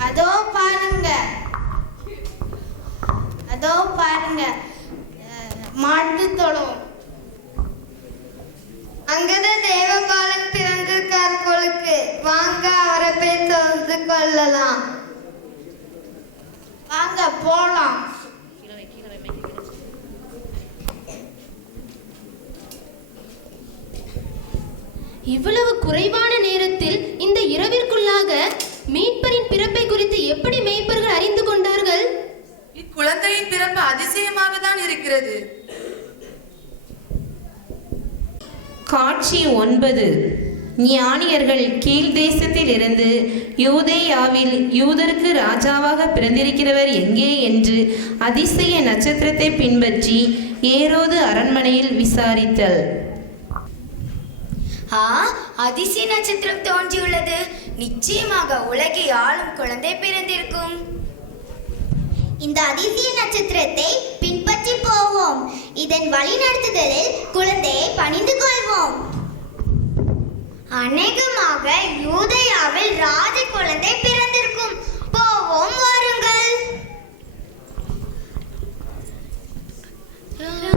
அதோ பாருங்க, அதோ பாருங்க, மாட்டு தொழும். அங்கதான் தேவபாலன் பிறந்திருக்கார் கொழுக்கு. வாங்க அவரை போய் தொழுது கொள்ளலாம். வாங்க போலாம். இவ்வளவு குறைவான நேரத்தில் இந்த இரவிற்குள்ளாக மீட்பரின் பிறப்பை குறித்து எப்படி மேய்ப்பர்கள் அறிந்து கொண்டார்கள்? இக்குழந்தையின் பிறப்பு அதிசயமாக தான் இருக்கிறது. காட்சி 9. ஞானியர்கள் கீழ் தேசத்தில் இருந்து யூதேயாவில் யூதருக்கு ராஜாவாக பிறந்திருக்கிறவர் எங்கே என்று அதிசய நட்சத்திரத்தை பின்பற்றி ஏரோது அரண்மனையில் விசாரித்தல். அதிசய நட்சத்திரம் தோன்றியுள்ளது. நிச்சயமாக உலகை ஆளும் குழந்தை பிறந்திருக்கும். இந்த அதிசய நட்சத்திரத்தை பின்பற்றி போவோம். இதன் வழிநடத்துதலில் குழந்தையை பணிந்து கொள்வோம். அநேகமாக யூதேயாவில் ராஜ குழந்தை பிறந்திருக்கும். போவோம், வாருங்கள்.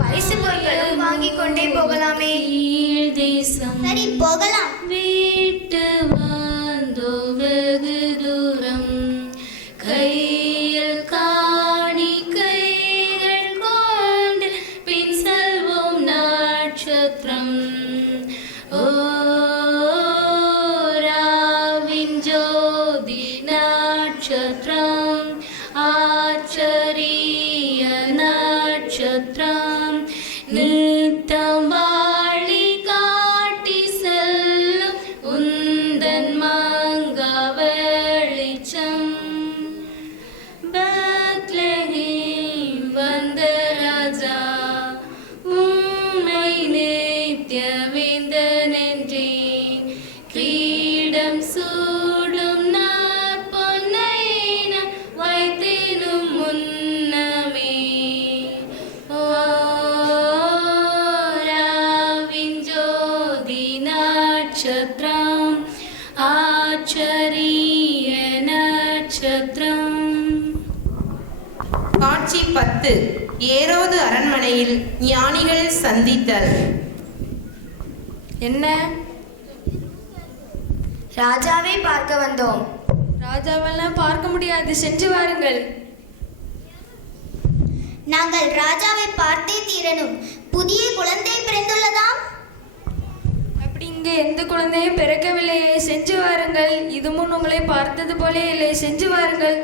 பரிசு பொருட்களும் வாங்கிக் கொண்டே போகலாமே. சரி, போகலாம். வீட்டு வந்தோ வெகு தூரம், கையில் காணிக்கைகள் கொண்டு பின் செல்வோம் நட்சத்திரம். ஓராவின் ஜோதி நட்சத்திரம், ஆச்சரிய நட்சத்திரம், நித்தம் வழி காட்டி செல்லும் உந்தன் மங்கா வெளிச்சம். பெத்லஹேம் வந்த ராஜா, உம்மை நித்திய வேந்தன் என்றேன். கிரீடம் சூடும் நற்பொன்னை நான் வைத்தேனும் முன்னமே. ஓராவின் ஜோதி நட்சத்திரம், ஆச்சரிய நட்சத்திரம். காட்சி 10. ஏரோது அரண்மனையில் ஞானிகள் சந்தித்தல். என்ன? ராஜாவை பார்க்க வந்தோம். ராஜாவெல்லாம் பார்க்க முடியாது, சென்று வாருங்கள். நாங்கள் ராஜாவை பார்த்தே தீரணும். புதிய குழந்தை பிறந்துள்ளதாம். அப்படி இங்கே எந்த குழந்தையும் பிறக்கவில்லையே, சென்று வாருங்கள். இது முன் உங்களை பார்த்தது போலே இல்லை, சென்று வாருங்கள்.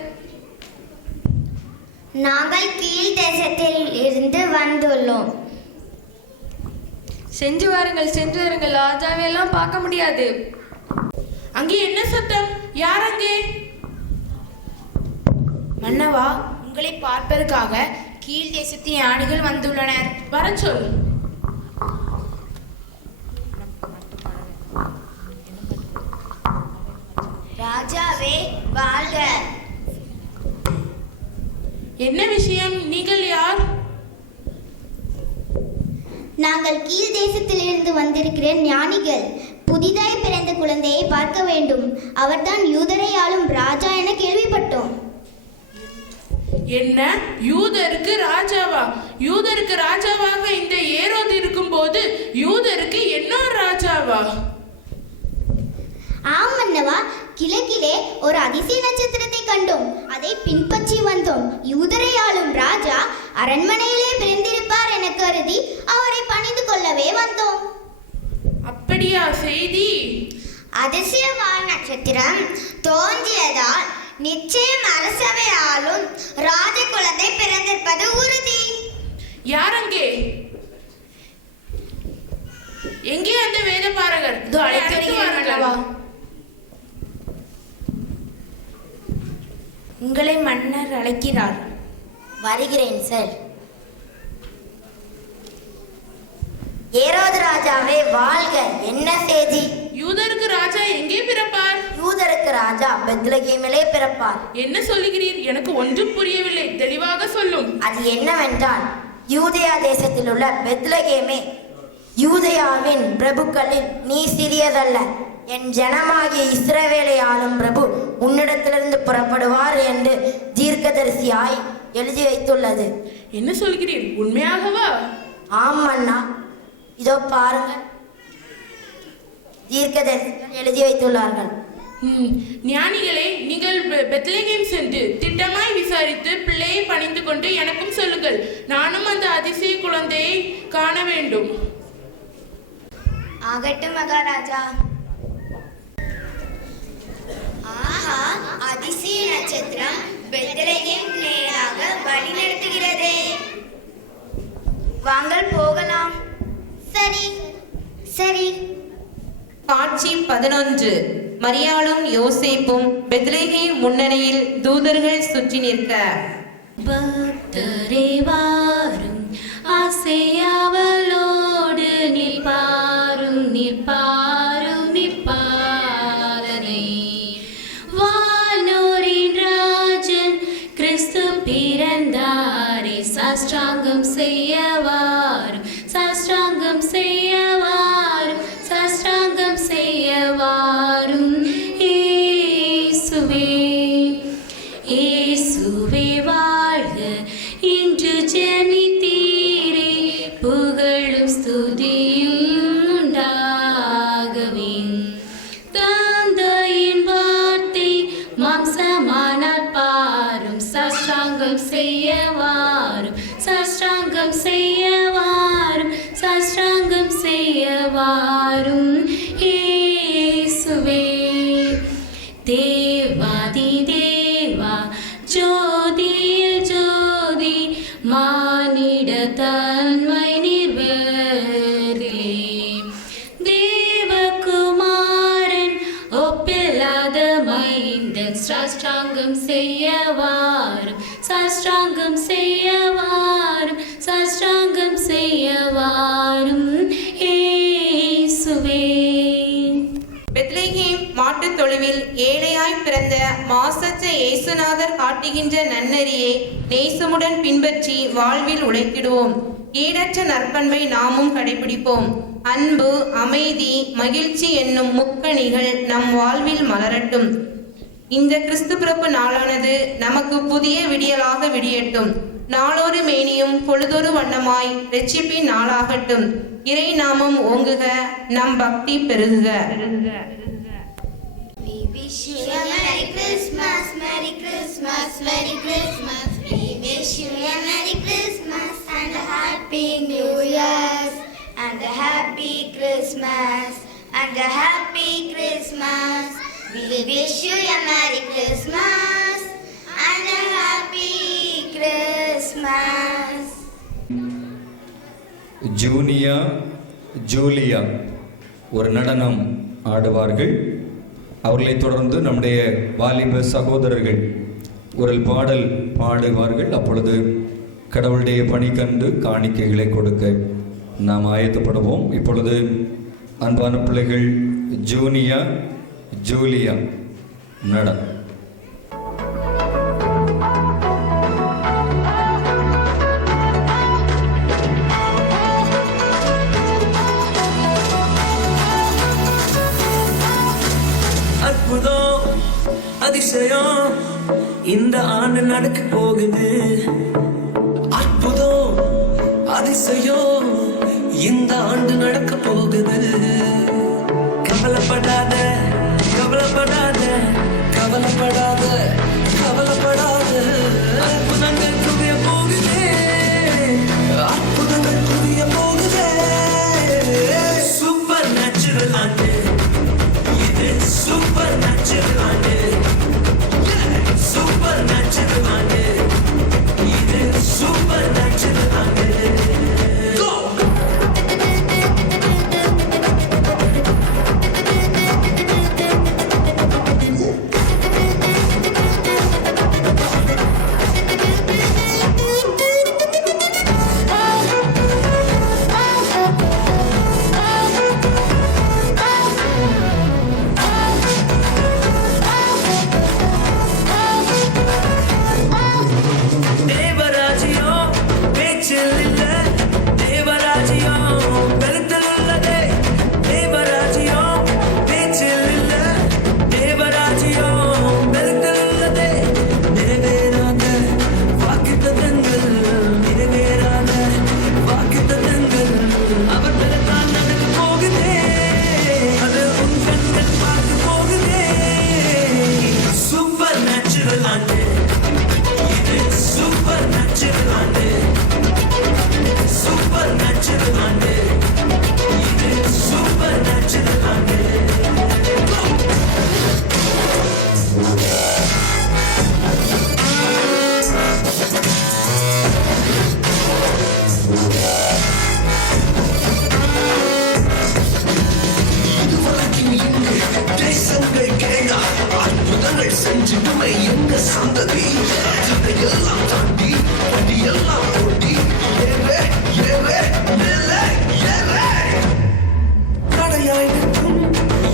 நாங்கள் கீழ் தேசத்தில் இருந்து வந்துள்ளோம். சென்று வாருங்கள், சென்று வாருங்கள். ராஜாவை எல்லாம் பார்க்க முடியாது. அங்கே என்ன சத்தம்? யார் அங்கே? மன்னவா, உங்களை பார்ப்பதற்காக கீழ் தேசத்தின் ஞானிகள் வந்துள்ளனர். வர சொல். ராஜாவே வாழ்க. என்ன விஷயம்? நீங்கள் யார்? நாங்கள் கீழ் தேசத்திலிருந்து வந்திருக்கிற ஞானிகள். புதிதாய் பிறந்த குழந்தையை பார்க்க வேண்டும். அவர்தான் யூதரை ஆளும் ராஜா என கேள்விப்பட்டோம். என்ன? யூதருக்கு ராஜாவா? யூதருக்கு ராஜாவாக இந்த ஏரோது இருக்கும்போது யூதருக்கு என்ன ராஜாவா? ஆமன்னவா, கிழக்கிலே ஒரு அதிசய நட்சத்திரத்தை கண்டோம். அதை பின்பற்றி வந்தோம். யூதரை ஆளும் ராஜா அரண்மனையிலே பிறந்திருப்பார் என கருதி அவரை பணிந்து கொள்ளவே வந்தோம். அப்படியா செய்தி? அதிசயவான் நட்சத்திரம் தோன்றியதால் நிச்சயம் அரசவை ஆளும் ராஜ குழந்தை பிறந்திருப்பது உறுதி. யார் அங்கே? எங்கே அந்த வேத பாரகர்? உங்களை மன்னர் அழைக்கிறார். வருகிறேன் சார். ஏரோது ராஜாவே வாழ்க. என்ன செய்தி? யூதருக்கு ராஜா எங்கே பிறப்பார்? யூதருக்கு ராஜா பெத்லகேமிலே பிறப்பார். என்ன சொல்லுகிறீர்? எனக்கு ஒன்றும் புரியவில்லை, தெளிவாக சொல்லும். அது என்னவென்றால், யூதேயா தேசத்தில் உள்ள பெத்லகேமே, யூதேயாவின் பிரபுக்களில் நீ சிறியதல்ல. என் ஜனமாகிய இஸ்ரவேலை ஆளும் பிரபு உன்னிடத்திலிருந்து புறப்படுவார் என்று தீர்க்கதரிசியாய் எழுதி வைத்துள்ளது. என்ன சொல்கிறீர்? உண்மையாகவா? ஆம் அண்ணா, இதோ பாருங்க, தீர்க்கதரிசிகள் எழுதி வைத்துள்ளார்கள். ஞானிகளே, நீங்கள் பெத்லகேம் சென்று திட்டமாய் விசாரித்து பிள்ளையை பணிந்து கொண்டு எனக்கும் சொல்லுங்கள். நானும் அந்த அதிசய குழந்தையை காண வேண்டும். ஆகட்டும் மகாராஜா. ஆஹா, அதிசய நட்சத்திரம் பெத்லகேம் நேராக வழி நடத்துகிறதே. வாங்கள் போகலாம். சரி சரி. காட்சி 11. மரியாளும் யோசேப்பும் பெத்லகேம் முன்னணியில் தூதர்கள் சுற்றி நிற்க. பக்தரே வாரும், ஆசையாவலோடு நிற்பாரும் நிற்பாரும் நிற்பாரனை. வானோரின் ராஜன் கிறிஸ்து பிறந்தாரே, சாஷ்டாங்கம் செய்யவாரும் சாஷ்டாங்கம் செய்யவாரும் சாஷ்டாங்கம் செய்யவாரும். இயேசுவே இயேசுவே வாழ்க. இன்று ஜெனித்தீரே, புகழும் ஸ்துதியும் உண்டாகவே. தந்தையின் வார்த்தை மாம்சமானால் பாரும், சாஷ்டாங்கம் செய்யவாரும் சாஷ்டாங்கம் செய்யவாரும் சாஷ்டாங்கம் செய்யவாரும். இயேசுவே தேவாதி தேவா, ஜோதியில் ஜோதி, மானிட தன்மை நிர்வேதிலே. தேவகுமாரன் ஒப்பில்லாத மைந்தன், சாஷ்டாங்கம் செய்யவாரும் சாஷ்டாங்கம் செய்யவாரும் சாஷ்டாங்கம் செய்யவாரும். இயேசுவே. பெத்லகேம் மாட்டுத் தொழுவில் ஏழையாய் பிறந்த மாசற்ற இயேசுநாதர் காட்டுகின்ற நன்னறியை நேசமுடன் பின்பற்றி வாழ்வில் உழைத்திடுவோம். ஈடற்ற நற்பண்பை நாமும் கடைபிடிப்போம். அன்பு, அமைதி, மகிழ்ச்சி என்னும் முக்கணிகள் நம் வாழ்வில் மலரட்டும். இந்த கிறிஸ்து பிறப்பு நாளானது நமக்கு புதிய விடியலாக விடியட்டும். நாளொரு மேனியும் பொழுதொரு வண்ணமாய் இரட்சிப்பின் நாளாகட்டும். இறை நாமம் ஓங்குக, நம் பக்தி பெருகுக. We wish you a Merry Christmas, Merry Christmas, Merry Christmas. We wish you a Merry Christmas and a Happy New Year, and a Happy Christmas, and a Happy Christmas. We wish you a Merry Christmas and a Happy Christmas. ஜூனியா Julia ஒரு நடனம் ஆடுவார்கள். அவர்களைத் தொடர்ந்து நம்முடைய வாலிப சகோதரர்கள் ஒரு பாடல் பாடுவார்கள். அப்பொழுது கடவுளுடைய பணி கண்டு காணிக்கைகளை கொடுக்க நாம் ஆயத்தப்படுவோம். இப்பொழுது அன்பான பிள்ளைகள் ஜூனியா ஜூலியா நட. அற்புதம், அதிசயம் இந்த ஆண்டு நடக்க போகுது. அற்புதம், அதிசயம் இந்த ஆண்டு நடக்க போகுது. கவலைப்படாத, சந்ததி எல்லாம் தாண்டி எல்லாம் ஓட்டி ஏறே ஏறே மேலே ஏறே தடையாய் நிற்கும்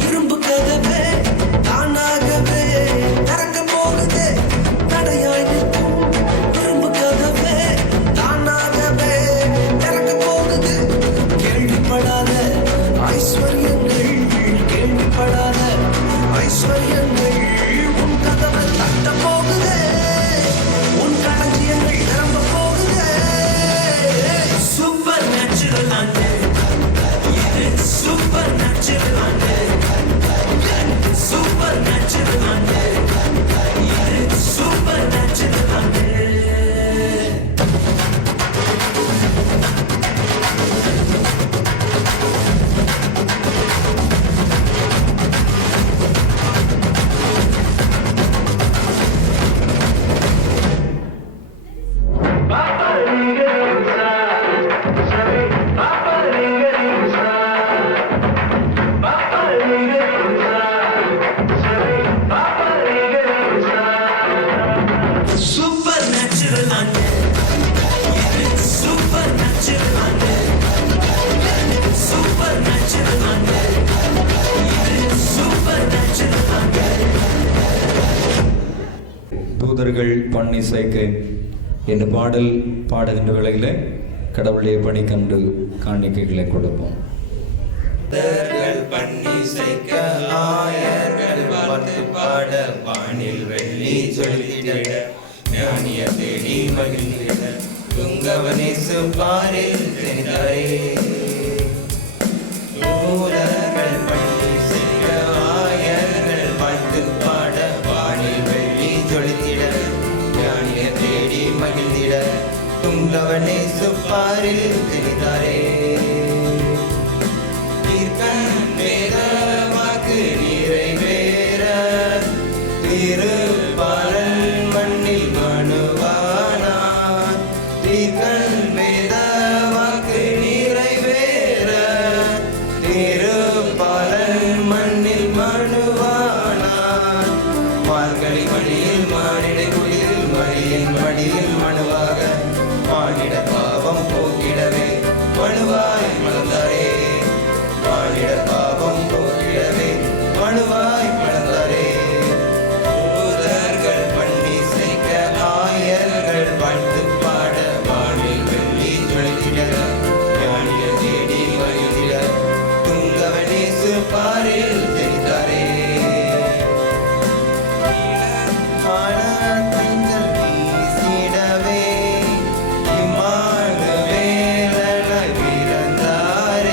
இரும்பு கதவே தானாகவே திறக்க போகுதே தடையாய் நிற்கும் இரும்பு கதவே தானாகவே திறக்க போகுது கேள்விப்படாத ஐஸ்வர்யங்கள் கேள்விப்படாத ஐஸ்வர்யங்கள் உன் கதவை தட்ட போகுதே உன் களஞ்சியங்கள் நிரம்ப போகுதே சூப்பர் நேச்சுரல் ஆண்டு இது சூப்பர் நேச்சுரல் ஆண்டு சூப்பர் நேச்சுரல் ஆண்டு இது சூப்பர் நேச்சுரல் ஆண்டு சூப்பர் நேச்சுரல் ஆண்டு இது சூப்பர் நேச்சுரல் ஆண்டு சூப்பர் நேச்சுரல் ஆண்டு இது சூப்பர் நேச்சுரல் ஆண்டு தூதர்கள் பன்னிசைக்க என்ற பாடல் பாடுகின்ற வேளையிலே கடவுளுடைய பணி கண்டு காணிக்கைகளை கொடுப்போம். பன்னிசைக்க ஆயர்கள் வாழ்த்து பாட வானில் வெள்ளி சொல்லிட ஞானிய தேடி மகிழ்ந்திட துங்கவனேசு பாரில் தெரிந்தாரே தூதர்கள் பன்னிசைக்க ஆயர்கள் வாழ்த்து பாட வானில் வெள்ளி சொல்லிட ஞானிய தேடி மகிழ்ந்திட துங்கவனேசு பாரில் தெரிந்தாரே வேதவாக்கு நிறைவேற திருப்பாலன் மண்ணில் மனுவானார் தீர்க்கன் வேதவாக்கு நிறைவேற திருப்பாலன் மண்ணில் மனுவானார் மார்கழி மணியில் மானிடை குளிரில் மணியின் மடியில் மனுவாக மானிட பாவம் போக்கிடவே மனுவாய் மலர்ந்தாரே மானிட பாவம் போக்கிடவே மனுவாய் மலர்ந்தாரே தூதர்கள் பன்னிசைக்க ஆயர்கள் வாழ்த்து பாட வானில் வெள்ளி ஜொலித்திட ஞானிய தேடி மகிழ்ந்திட துங்கவனேசு பாரில் தெரிந்தாரே ஆனந்தங்கள் வீசிடவே இம்மானுவேலனாய் பிறந்தாரே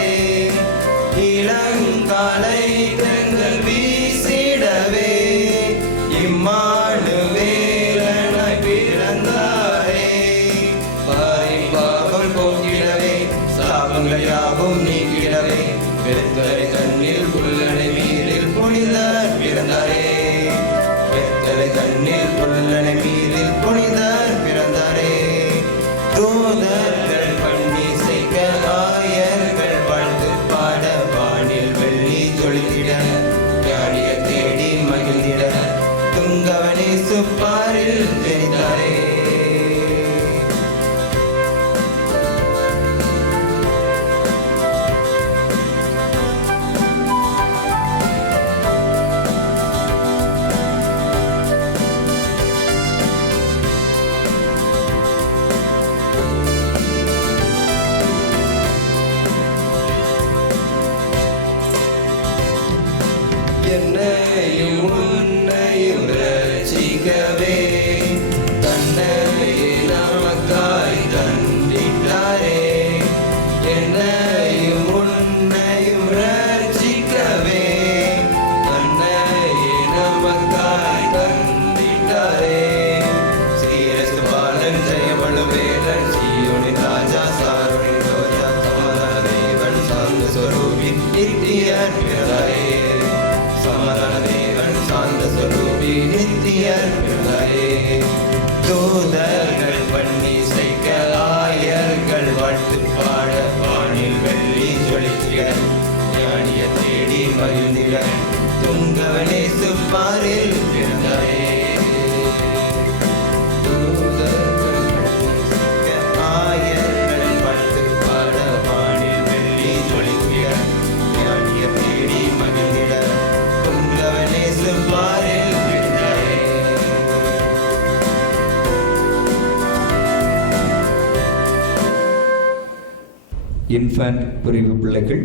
இன்ஃபேன்ட் பிரிவு பிள்ளைகள்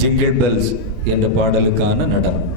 ஜிங்கிள் பெல்ஸ் என்ற பாடலுக்கான நடனம்.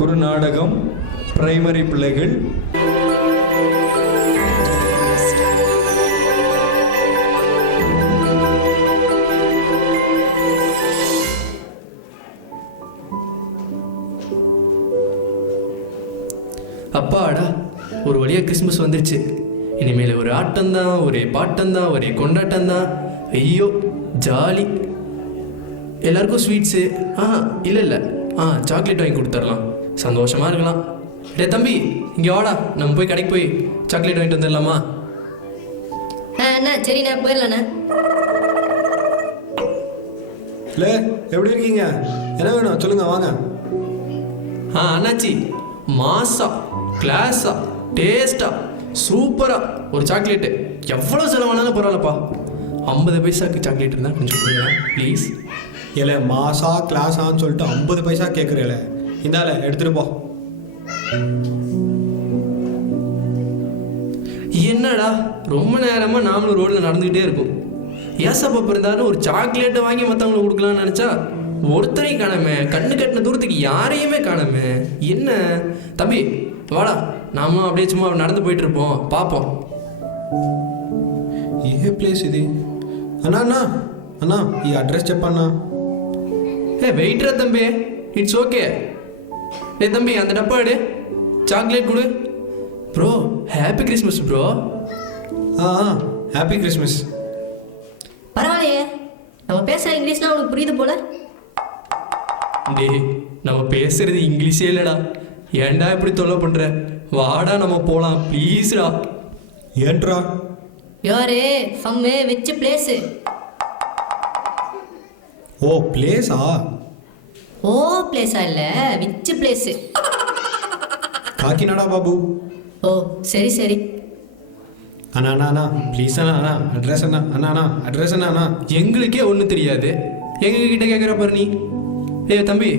குறுநாடகம் பிரைமரி பிள்ளைகள். அப்பாடா, ஒரு வழியாக கிறிஸ்மஸ் வந்துருச்சு. இனிமேல் ஒரு ஆட்டம்தான், ஒரே பாட்டம்தான், ஒரே கொண்டாட்டம்தான். ஐயோ ஜாலி. எல்லாருக்கும் ஸ்வீட்ஸு. இல்லை சாக்லேட் வாங்கி கொடுத்துடலாம், சந்தோஷமாக இருக்கலாம். டே தம்பி, இங்கே வாடா, நம்ம போய் கடைக்கு போய் சாக்லேட் வாங்கிட்டு வந்துடலாமா? அண்ணா சரிண்ணா, போயிடலாண்ணா. இல்லை, எப்படி இருக்கீங்க? என்ன வேணும் சொல்லுங்க, வாங்க. அண்ணாச்சி, மாசா கிளாஸா டேஸ்டா சூப்பரா ஒரு சாக்லேட்டு. எவ்வளோ செலவானாலும் பரவாயில்லப்பா. 50 பைசாக்கு சாக்லேட் இருந்தால் கொஞ்சம் கொடுங்க ப்ளீஸ். இல்லை, மாசா கிளாஸான்னு சொல்லிட்டு 50 பைசா கேட்குறேல. இந்தால எடுத்துட்டு போ. என்னடா ரொம்ப நேரமாக நாமளும் ரோடில் நடந்துக்கிட்டே இருக்கும். ஏசப்பா இருந்தாலும் ஒரு சாக்லேட்டை வாங்கி மற்றவங்களுக்கு கொடுக்கலான்னு நினச்சா ஒருத்தரையும் காணாமே. கண்ணு கட்டின தூரத்துக்கு யாரையுமே காணாமே. என்ன தம்பி, வாடா, நாமளும் அப்படியே சும்மா நடந்து போயிட்டு இருப்போம், பார்ப்போம். ఏ ప్లేస్ ఇది? అన్నా అన్నా అన్నా, ఈ అడ్రస్ చెప్పన్నా. வெயிட்ரா தம்பி, இட்ஸ் ஓகே. தம்பி, அந்த டப்பா எடு, சாக்லேட் கொடு. Bro, happy Christmas bro. Happy Christmas. பரவாயில்லையே, நம்ம பேசுகிற இங்கிலீஷ்லாம் உனக்கு புரியுது போல. டே, நம்ம பேசுறது இங்கிலீஷே இல்லைடா. ஏன்டா இப்படி தொல்லை பண்ணுற? வாடா, நம்ம போகலாம் ப்ளீஸ்டா. ஏன்ட்ரா? யாரு சம்மே விச் பிளேஸு? ஓ பிளேஸா? ஓ பிளேஸா இல்லை, விச் பிளேஸு? காக்கிநாடா பாபு. ஓ சரி சரி. அண்ணா அண்ணா அண்ணா ப்ளீஸ் அண்ணா அண்ணா அட்ரஸ் அண்ணா அண்ணா அண்ணா அட்ரஸ் அண்ணா அண்ணா. எங்களுக்கே ஒன்றும் தெரியாது, எங்ககிட்ட கேட்குற பாரு நீ. தம்பி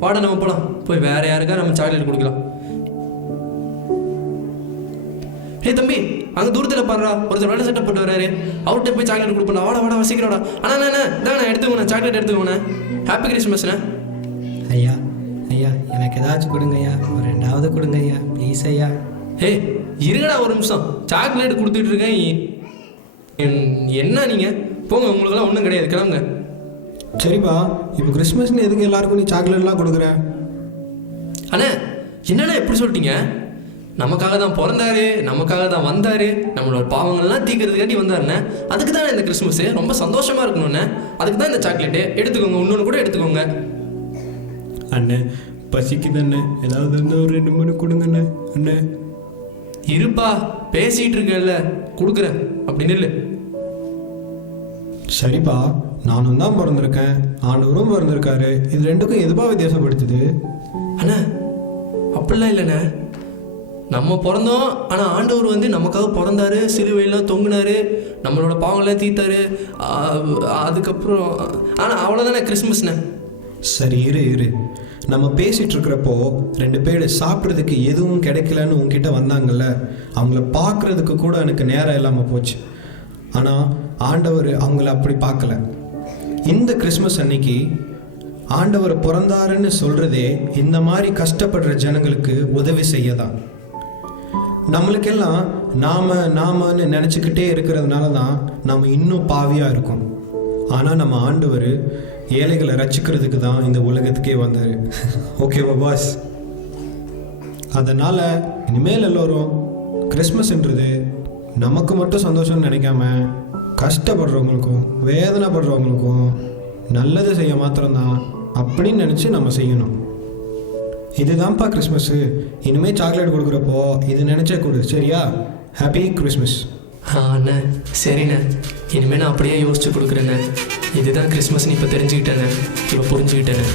வாடா, நம்ம போகலாம். போய் வேற யாருக்கா நம்ம சாக்லேட் கொடுக்கலாம். தம்பி, அங்கே தூரத்தில் பாடுறா, ஒருத்தர் வேலை செட்டப் போட்டு வராரு, அவர்கிட்ட போய் சாக்லேட் கொடுப்பா. வாடா வாடா வசிக்கிறோடா. அண்ணா இதாண்ணா எடுத்துக்கோண்ணே, சாக்லேட் எடுத்துக்கோண்ணே. ஹாப்பி கிறிஸ்மஸ்ண்ணே. ஐயா ஐயா எனக்கு ஏதாச்சும் கொடுங்க ஐயா, ஒரு 2வது கொடுங்க ஐயா ப்ளீஸ் ஐயா. இருங்கடா ஒரு நிமிஷம், சாக்லேட் கொடுத்துட்டு இருக்கேன். என்ன நீங்கள் போங்க, உங்களுக்கெல்லாம் ஒன்றும் கிடையாது, கிளம்புங்க. சரிப்பா, இப்போ கிறிஸ்மஸ்னு எதுக்கு எல்லாருக்கும் நீ சாக்லேட்லாம் கொடுக்குற? அண்ணா என்னண்ணா எப்படி சொல்லிட்டீங்க? நமக்காக தான் பிறந்தாரு, நமக்காக தான் வந்தாரு, நம்மளோட பாவங்கள்லாம் தீக்கிறதுக்காண்டி வந்தாருண்ணே. அதுக்கு தானே இந்த கிறிஸ்மஸ், ரொம்ப சந்தோஷமா இருக்கணும்ண்ணே. அதுக்கு தான் இந்த சாக்லேட்டு எடுத்துக்கோங்க, இன்னொன்று கூட எடுத்துக்கோங்க. அண்ணே பசிக்குது அண்ணே, ஏதாவது ஒரு 2 மணி கொடுங்கண்ணே. அண்ணே இருப்பா, பேசிகிட்டு இருக்கேன்ல, கொடுக்குறேன், அப்படின்னு இல்லை. சரிப்பா, நானும் தான் பிறந்திருக்கேன், ஆண்டவரும் பிறந்திருக்காரு, இது 2க்கும் எதுப்பா வித்தியாசப்படுத்துது? அண்ணா அப்படிலாம் இல்லைண்ணே, நம்ம பிறந்தோம், ஆனால் ஆண்டவர் வந்து நமக்காக பிறந்தாரு, சிலுவையெல்லாம் தொங்குனாரு, நம்மளோட பாவங்கள்லாம் தீத்தாரு. அதுக்கப்புறம் ஆனால் அவ்வளோதானே கிறிஸ்மஸ்ண்ணே. சரி இரு, நம்ம பேசிகிட்டு இருக்கிறப்போ 2 பேர் சாப்பிட்றதுக்கு எதுவும் கிடைக்கலன்னு உங்ககிட்ட வந்தாங்கல்ல, அவங்கள பார்க்குறதுக்கு கூட எனக்கு நேரம் இல்லாமல் போச்சு. ஆனால் ஆண்டவர் அவங்கள அப்படி பார்க்கல. இந்த கிறிஸ்மஸ் அன்னைக்கு ஆண்டவர் பிறந்தாருன்னு சொல்கிறதே இந்த மாதிரி கஷ்டப்படுற ஜனங்களுக்கு உதவி செய்யதான். நம்மளுக்கெல்லாம் நாமன்னு நினச்சிக்கிட்டே இருக்கிறதுனால தான் நம்ம இன்னும் பாவியாக இருக்கோம். ஆனால் நம்ம ஆண்டவர் ஏழைகளை ரட்சிக்கிறதுக்கு தான் இந்த உலகத்துக்கே வந்தார். ஓகேவா பாஸ்? அதனால் இனிமேல் எல்லோரும் கிறிஸ்மஸ்ன்றது நமக்கு மட்டும் சந்தோஷம்னு நினைக்காம கஷ்டப்படுறவங்களுக்கும் வேதனைப்படுறவங்களுக்கும் நல்லது செய்ய மாத்திரம்தான் அப்படின்னு நினச்சி நம்ம செய்யணும். இதுதான்ப்பா கிறிஸ்மஸ்ஸு. இனிமேல் சாக்லேட் கொடுக்குறப்போ இது நினச்சே கொடு, சரியா? Happy Christmas. அண்ணே சரிண்ணே, இனிமேல் நான் அப்படியே யோசிச்சு கொடுக்குறேண்ணே. இதுதான் கிறிஸ்மஸ்னு இப்போ தெரிஞ்சுக்கிட்டேண்ணே, இப்போ புரிஞ்சுக்கிட்டேண்ணே.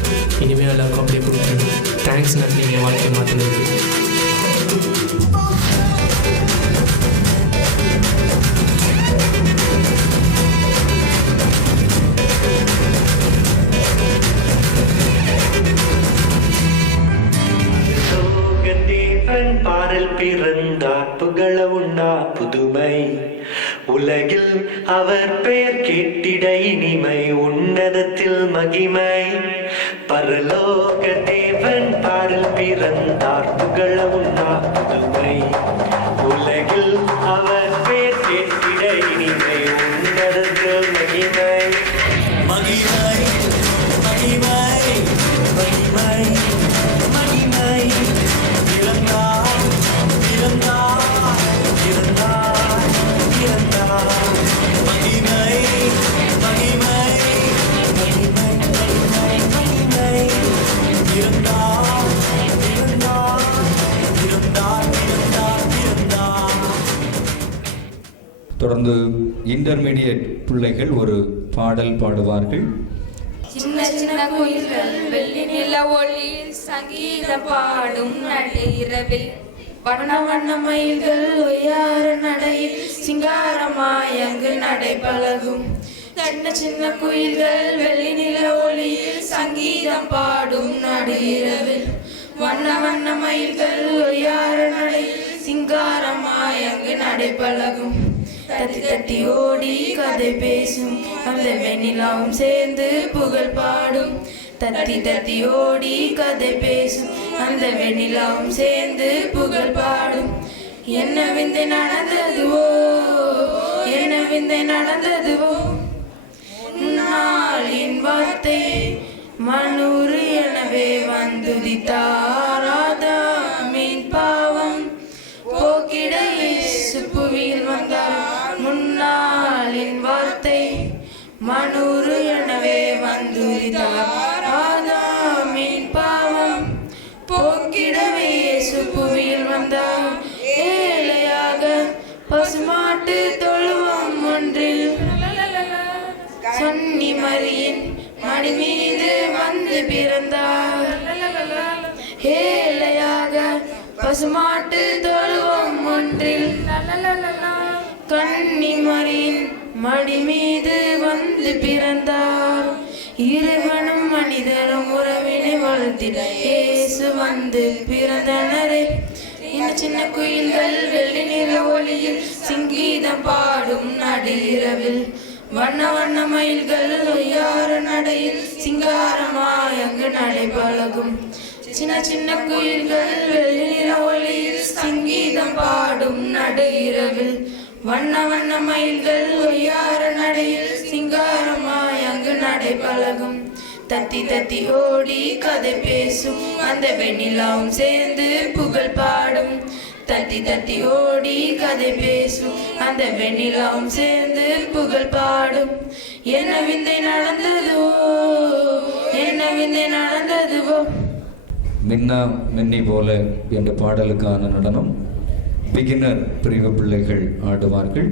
இனிமேல் எல்லாருக்கும் அப்படியே கொடுக்குறேண்ணே. தேங்க்ஸ்ண்ணே, நீங்கள் வாழ்க்கையை மாற்றினதுக்கு. பாடல் பிறந்தார் புகழ உண்டா புதுமை, உலகில் அவர் பெயர் கேட்டிட இனிமை, உன்னதத்தில் மகிமை. பரலோக தேவன் பாடல் பிறந்தார் புகழ உண்டா புதுமை, உலகில் அவர் பெயர் கேட்டிட இனிமை, உன்னதத்தில் மகிமை. மகிமை மகிமை மகிமை மகிமை. தொடர்ந்து இன்டர்மீடியட் பிள்ளைகள் ஒரு பாடல் பாடுவார்கள். சின்ன சின்ன குயில்கள் வெள்ளி நில ஒளியில் சங்கீதம் பாடும் நள்ளிரவில், வண்ண வண்ண மயில்கள் ஒய்யார நடையில் சிங்காரமாய் அங்கு நடை பழகும். சின்ன சின்ன குயில்கள் வெள்ளி நில ஒளியில் சங்கீதம் பாடும் நடுஇரவில், வண்ண வண்ண மயில்கள் ஒய்யார நடையில் சிங்காரமாய் அங்கு நடை பழகும். தட்டி தட்டி ஓடி கதை பேசும் அந்த வெண்ணிலாவும் சேர்ந்து புகழ் பாடும். தட்டி தட்டி ஓடி கதை பேசும் அந்த வெண்ணிலாவும் சேர்ந்து புகழ் பாடும். என்ன விந்தை நடந்ததுவோ, என்ன விந்தை நடந்ததுவோ, நாளின் வார்த்தை மனூறு எனவே வந்துதித்தார். ஆதாமின் பாவம் போக்கிட இயேசு புவியில் வந்தார். முன்னாளின் வார்த்தை மனூறு எனவே வந்துதித்தார். ஆதாமின் பாவம் போக்கிடவே இயேசு புவியில் வந்தார். ஏழையாக பசுமாட்டு தொழுவம் ஒன்றில் கன்னி மரியின் மடி மீது வந்து பிறந்தார். ஏழையாக பசுமாட்டு தொழுவம் ஒன்றில் கன்னி மரியின் மடி மீது வந்து பிறந்தார். இறைவனும் மனிதரும் உறவினை வளர்த்திட இயேசு வந்து பிறந்தனரே. சின்ன சின்ன குயில்கள் வெள்ளி நிற ஒளியில் சங்கீதம் பாடும் நடுஇரவில் வண்ண வண்ண மயில்கள் ஒய்யார நடையில் சிங்காரமாய் அங்கு நடைபழகும் சின்ன சின்ன குயில்கள் வெள்ளி நிற ஒளியில் சங்கீதம் பாடும் நடுஇரவில் வண்ண வண்ண மயில்கள் ஒய்யார நடையில் சிங்காரமாய் அங்கு நடைபழகும் தத்தி தத்தி ஓடி கதை பேசும் அந்த வெண்ணிலாவும் சேர்ந்து புகழ் பாடும் தத்தி தத்தி ஓடி கதை பேசும் அந்த வெண்ணிலாவும் சேர்ந்து புகழ் பாடும் என்ன விந்தை நடந்ததுவோ என்ன விந்தை நடந்ததுவோ. மின்னா மின்னி போல என்ற பாடலுக்கான நடனம் பிகினர் பிரிவு பிள்ளைகள் ஆடுவார்கள்.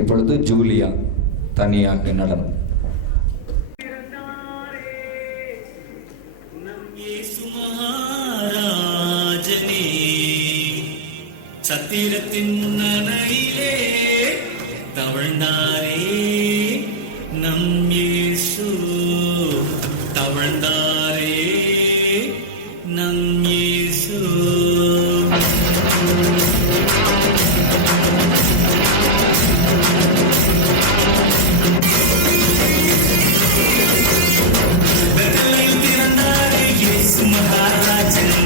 இப்பொழுது ஜூலியா தனியாக நடனம். சத்திரத்தின் முன்னணையிலே தவழ்ந்தாரே நம் இயேசு, தவழ்ந்தாரே நம் இயேசு. பெத்தலகேமில் பிறந்தாரே இயேசு மகாராஜன்,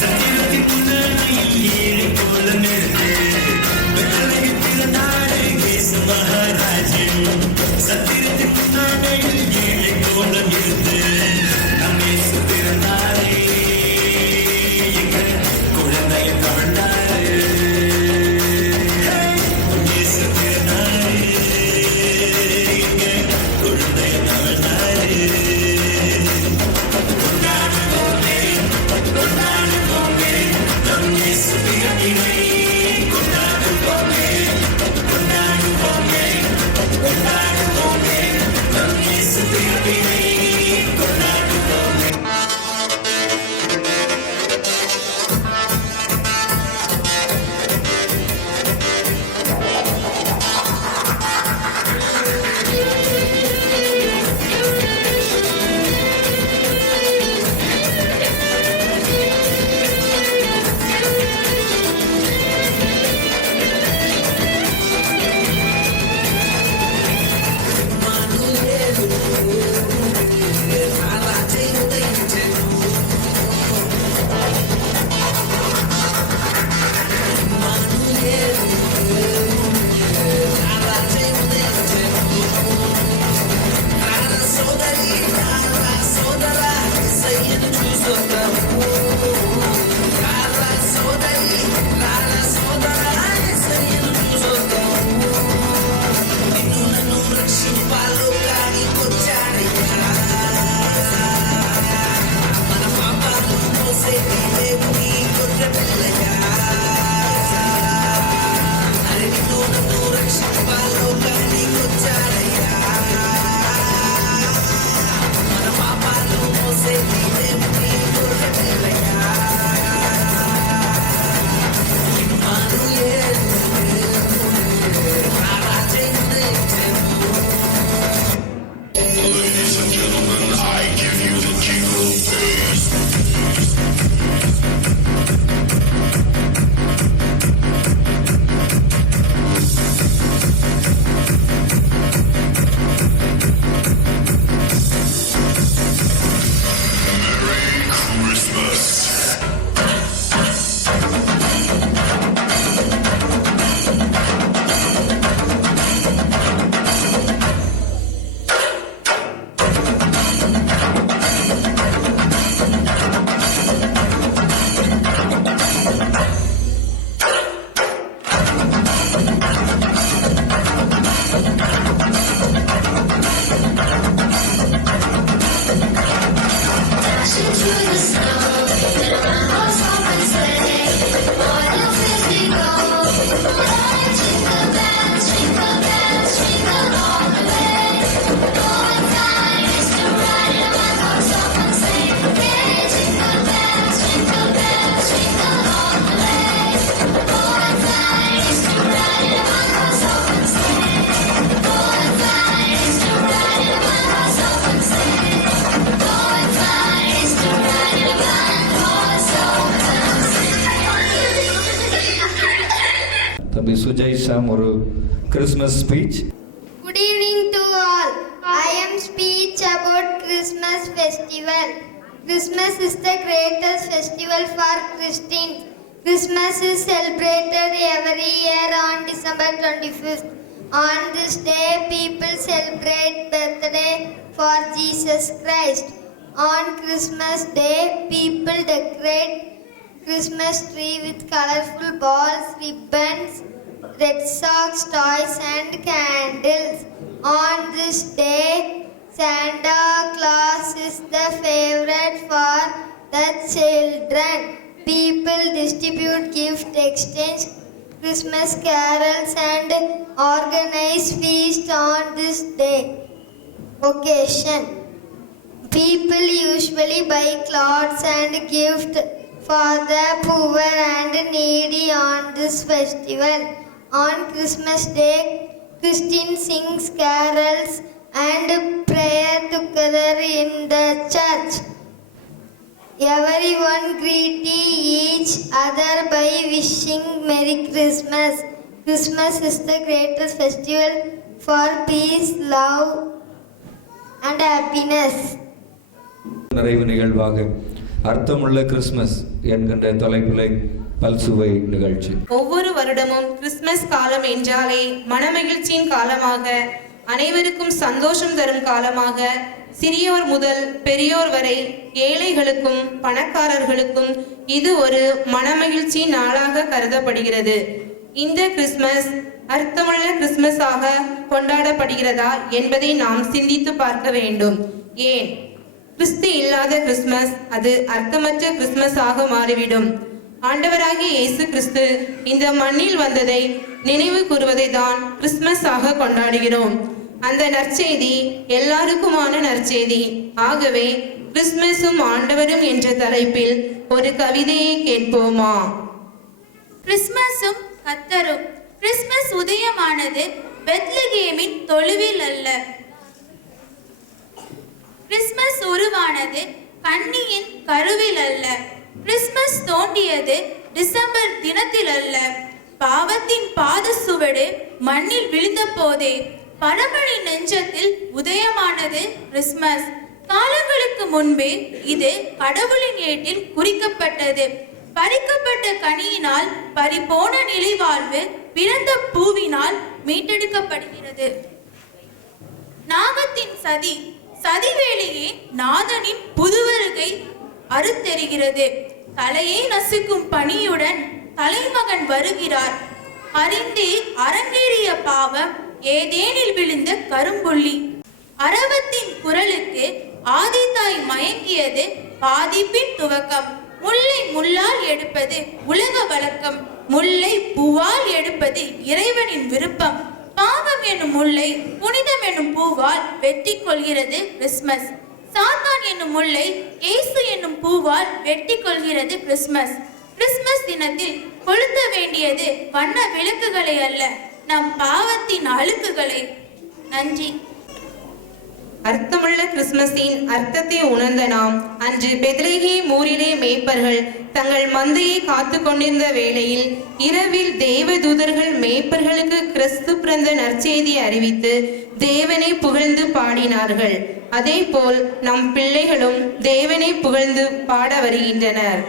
சத்திரத்தின் முன்னணியில் ஏழை கோலம் எடுத்து. பெத்தலகேமில் பிறந்தாரே இயேசு மகாராஜன், சத்திரத்தின் முன்னணியில் ஏழை கோலம் எடுத்து. நம் இயேசு பிறந்தாரே, எங்கள் குழந்தையை கவர்ந்தாரே. இயேசு பிறந்தாரே, எங்கள் குழந்தையை கவர்ந்தாரே. கொண்டாடுவோமே, கொண்டாடுவோமே, நம் இயேசு பிறப்பினை கொண்டாடுவோமே, கொண்டாடுவோமே, கொண்டாடுவோமே, நம் இயேசு பிறப்பினை கொண்டாடுவோமே. தம்பி சுஜய் சாம் ஒரு Christmas speech. Good evening to all. I am speech about Christmas festival. Christmas is the greatest festival for Christians. Christmas is celebrated every year on December 25th. On this day, people celebrate birthday for Jesus Christ. On Christmas Day, people decorate Christmas tree with colorful balls, ribbons, red socks, toys and candles. On this day, Santa Claus is the favorite for the children. People distribute gifts, exchange Christmas carols and organize feast on this day occasion. People usually buy clothes and gift for the poor and needy on this festival. On Christmas Day, Christians sing carols and pray together in the church. Everyone greet each other by wishing Merry Christmas. Christmas is the greatest festival for peace, love and happiness. நிறைவு நிகழ்வாக அர்த்தமுள்ள Christmas என்கின்ற தலைப்பிலே பல்சுவை நிகழ்ச்சி. ஒவ்வொரு வருடமும் Christmas காலம் என்றாலே மனமகிழ்ச்சியின் காலமாக, அனைவருக்கும் சந்தோஷம் தரும் காலமாக, சிறியோர் முதல் பெரியோர் வரை ஏழைகளுக்கும் பணக்காரர்களுக்கும் இது ஒரு மனமகிழ்ச்சி நாளாக கருதப்படுகிறது. இந்த கிறிஸ்மஸ் அர்த்தமுள்ள கிறிஸ்மஸாக கொண்டாடப்படுகிறதா என்பதை நாம் சிந்தித்து பார்க்க வேண்டும். ஏன் கிறிஸ்து இல்லாத கிறிஸ்மஸ் அது அர்த்தமற்ற கிறிஸ்மஸாக மாறிவிடும். ஆண்டவராகிய இயேசு கிறிஸ்து இந்த மண்ணில் வந்ததை நினைவு கூறுவதை தான் கிறிஸ்மஸ் ஆக கொண்டாடுகிறோம். அந்த நற்செய்தி எல்லாருக்குமான நற்செய்தி. ஆகவே கிறிஸ்மஸும் ஆண்டவரும் என்ற தலைப்பில் ஒரு கவிதையை கேட்போமா? கிறிஸ்மஸும் கர்த்தரும். கிறிஸ்மஸ் உதயமானது பெத்லகேமின் தொழுவில் அல்ல. கிறிஸ்மஸ் உருவானது கன்னியின் கருவில் அல்ல. கிறிஸ்மஸ் தோன்றியது டிசம்பர் தினத்தில் அல்ல. பாவத்தின் பாத சுவடு மண்ணில் விழுந்த போதே பரமனின் நெஞ்சத்தில் உதயமானது கிறிஸ்மஸ். காலங்களுக்கு முன்பே இது கடவுளின் ஏட்டில் குறிக்கப்பட்டது. பறிக்கப்பட்ட கனியினால் பறிபோன நிலைவாழ்வு பிறந்த பூவினால் மீட்டெடுக்கப்படுகிறது. நாகத்தின் சதிவேளையே நாதனின் புதுவருகை அறுத்தெறிகிறது. தலையை நசுக்கும் பணியுடன் தலைமகன் வருகிறார். அறிந்தே அரங்கேறிய பாவம் ஏதேனில் விழுந்த கரும்புள்ளி. அரவத்தின் குரலுக்கு ஆதித்தாய் மயங்கியது பாதிப்பின் துவக்கம். முல்லை முள்ளால் எடுப்பது உலக வழக்கம். முல்லை பூவால் எடுப்பது இறைவனின் விருப்பம். பாவம் என்னும் முல்லை புனிதம் என்னும் பூவால் வெட்டி கொள்கிறது கிறிஸ்மஸ். சாத்தான் என்னும் முல்லை இயேசு என்னும் பூவால் வெட்டி கொள்கிறது கிறிஸ்மஸ். கிறிஸ்மஸ் தினத்தில் கொளுத்த வேண்டியது வண்ண விளக்குகளை அல்ல, நம் பாவத்தின் அழுக்குகளை. நன்றி. அர்த்தமுள்ள கிறிஸ்மஸின் அர்த்தத்தை உணர்ந்த நாம் அன்று பெத்லகேம் ஊரிலே மேய்ப்பர்கள் தங்கள் மந்தையை காத்து கொண்டிருந்த வேளையில் இரவில் தேவதூதர்கள் மேய்ப்பர்களுக்கு கிறிஸ்து பிறந்த நற்செய்தி அறிவித்து தேவனை புகழ்ந்து பாடினார்கள். அதே போல் நம் பிள்ளைகளும் தேவனை புகழ்ந்து பாட வருகின்றனர்.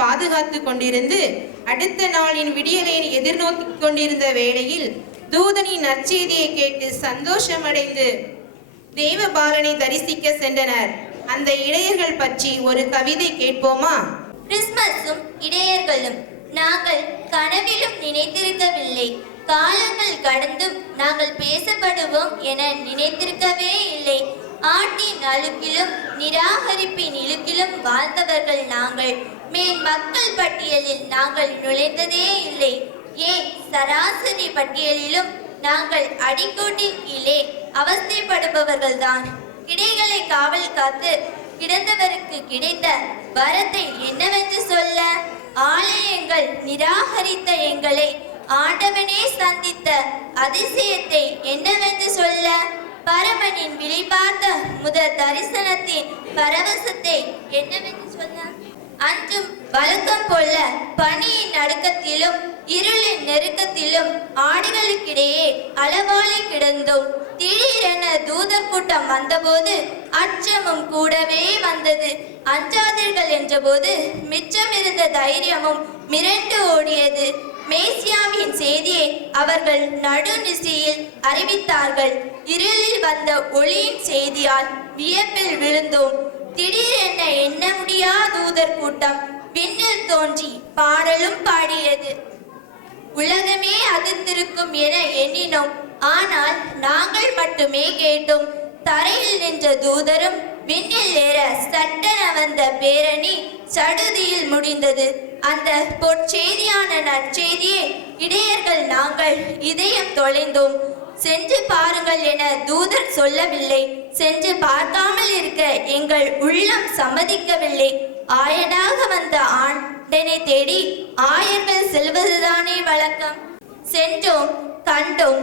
பாதுகாத்து கொண்டிருந்து அடுத்த நாளின் விடியலை எதிர்நோக்கிக் கொண்டிருந்த வேளையில் தூதனின் நற்செய்தியை கேட்டு சந்தோஷமடைந்து தேவபாலனை தரிசிக்க சென்றனர். அந்த இடையர்கள் பற்றி ஒரு கவிதை கேட்போமா? கிறிஸ்மஸும் இடையர்களும். நாங்கள் கனவிலும் நினைத்திருக்கவில்லை, காலங்கள் கடந்தும் நாங்கள் பேசப்படுவோம் என நினைத்திருக்கவே இல்லை. ஆட்டின் அழுக்கிலும் நிராகரிப்பின் இழுக்கிலும் வாழ்ந்தவர்கள் நாங்கள். மேன் மக்கள் பட்டியலில் நாங்கள் நுழைந்ததே இல்லை. ஏன் சராசரி பட்டியலிலும் நாங்கள் அடிக்கோட்டின் கீழே அவஸ்தைப்படுபவர்கள்தான். கிடைகளை காவல் காத்து கிடந்தவருக்கு கிடைத்த வரத்தை என்னவென்று சொல்ல? ஆலயங்கள் நிராகரித்த எங்களை ஆண்டவனே சந்தித்த அதிசயத்தை என்னவென்று சொல்ல? பரமனின் விழி பார்த்த முதல் தரிசனத்தின் பரவசத்தை என்னவென்று சொல்ல? அன்றும் வழக்கம் போல பனியின் நடுக்கத்திலும் இருளின் நெருக்கத்திலும் ஆடுகளுக்கிடையே அளவாலை கிடந்தோம். திடீரென தூதர் கூட்டம் வந்தபோது அச்சமும் கூடவே வந்தது. அஞ்சாதீர்கள் என்றபோது மிச்சமிருந்த தைரியமும் மிரண்டு ஓடியது. மேசியாவின் செய்தியை அவர்கள் நடுநிசையில் அறிவித்தார்கள். இருளில் வந்த ஒளியின் செய்தியால் வியப்பில் விழுந்தோம். திடீரென எண்ண முடியா தூதர் கூட்டம் விண்ணில் தோன்றி பாடலும் பாடியது. உலகமே அதிர்ந்திருக்கும் என எண்ணினோம். ஆனால் நாங்கள் மட்டுமே கேட்டோம். தரையில் நின்ற தூதரும் விண்ணில் ஏற சட்டென வந்த பேரணி சடுதியில் முடிந்தது. அந்த பொற்செய்தியான நற்செய்தியை இடையர்கள் நாங்கள் இதயம் தொலைந்தோம். சென்று பாருங்கள் என தூதர் சொல்லவில்லை. சென்று பார்க்காமல் இருக்க எங்கள் உள்ளம் சம்மதிக்கவில்லை. ஆயனாக வந்த ஆண்டனை தேடி ஆயர்கள் செல்வதுதானே வழக்கம். சென்றோம், கண்டோம்.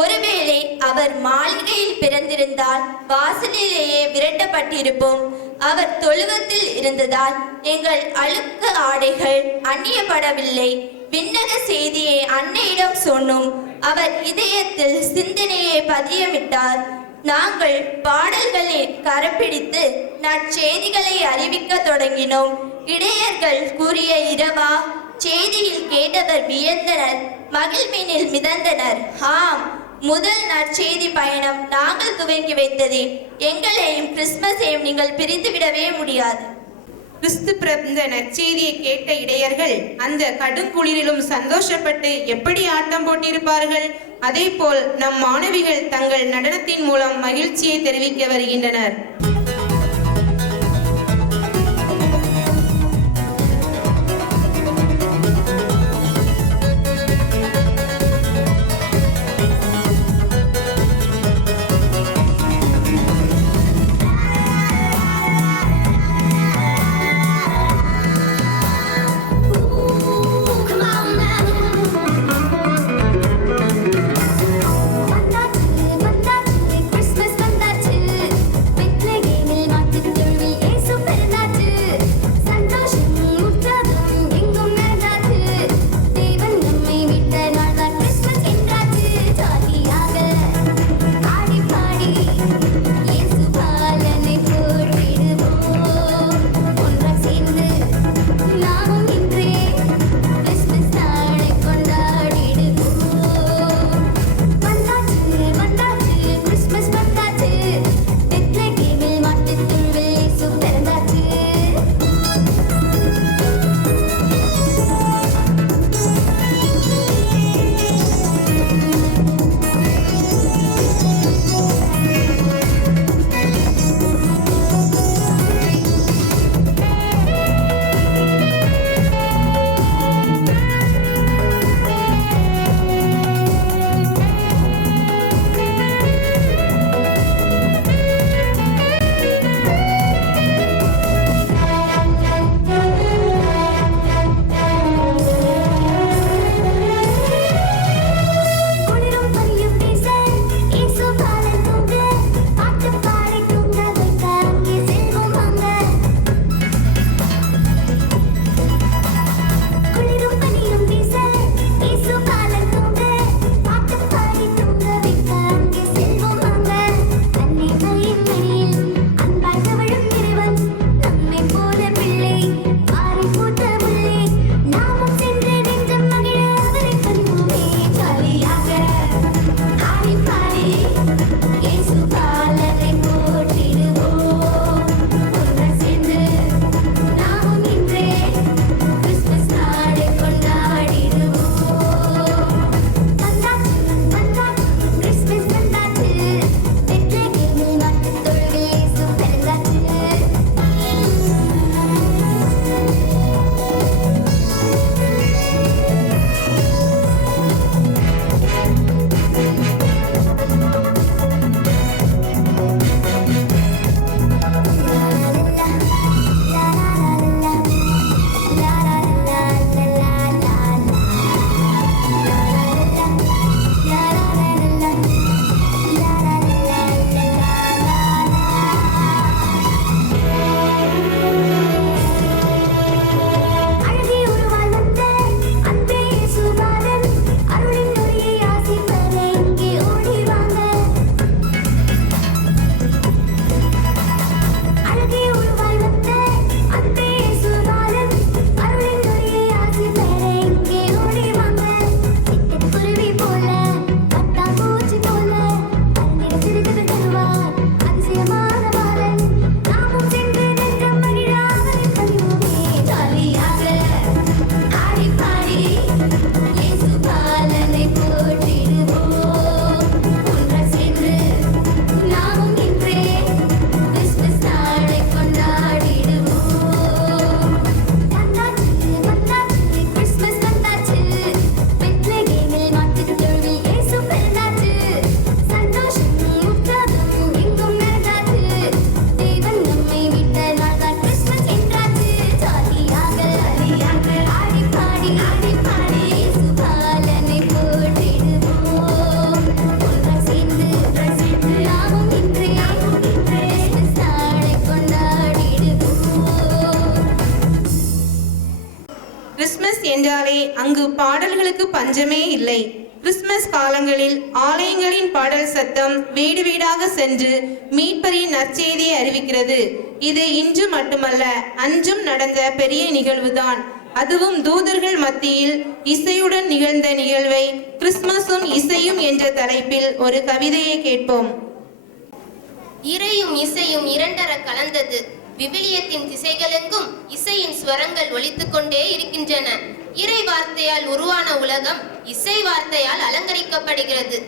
ஒருவேளை அவர் மாளிகையில் பிறந்திருந்தால் வாசலிலேயே விரட்டப்பட்டிருப்போம். அவர் தொழுவத்தில் இருந்ததால் எங்கள் அழுக்க ஆடைகள் அந்நியப்படவில்லை. விண்ணக செய்தியை அன்னையிடம் சொன்னோம். அவர் இதயத்தில் சிந்தனையை பதியமிட்டார். நாங்கள் பாடல்களை கரப்பிடித்து நற்செய்திகளை அறிவிக்க தொடங்கினோம். இடையர்கள் கூறிய இரவா செய்தியில் கேட்டவர் வியந்தனர், மகிழ்வினில் மிதந்தனர். ஆம், முதல் நற்செய்தி பயணம் நாங்கள் துவங்கி வைத்ததே. எங்களையும் கிறிஸ்துமஸையும் நீங்கள் பிரித்துவிடவே முடியாது. கிறிஸ்து பிறந்த நற்செய்தியை கேட்ட இடையர்கள் அந்த கடுங்குளிரிலும் சந்தோஷப்பட்டு எப்படி ஆட்டம் போட்டிருப்பார்கள். அதே போல் நம் மாணவிகள் தங்கள் நடனத்தின் மூலம் மகிழ்ச்சியை தெரிவிக்க வருகின்றனர். வந்தாச்சு, கிறிஸ்மஸ் வந்தாச்சு. கிறிஸ்துமஸ் என்றாலே அங்கு பாடல்களுக்கு பஞ்சமே இல்லை. கிறிஸ்துமஸ் காலங்களில் ஆலயங்களின் பாடல் சத்தம் வீடு வீடாக சென்று மீட்பரின் நற்செய்தியை அறிவிக்கிறது. இது இன்று மட்டுமல்ல, அன்றும் நடந்த பெரிய நிகழ்வுதான். அதுவும் தூதர்கள் மத்தியில் இசையுடன் நிகழ்ந்த நிகழ்வை கிறிஸ்துமஸும் இசையும் என்ற தலைப்பில் ஒரு கவிதையை கேட்போம். இறையும் இசையும் இரண்டர கலந்தது. விவிலியத்தின் திசைகளெங்கும் இசையின் ஸ்வரங்கள் ஒலித்துக் கொண்டே இருக்கின்றன. இறை வார்த்தையால் உருவான உலகம் இசை வார்த்தையால் அலங்கரிக்கப்படுகிறது.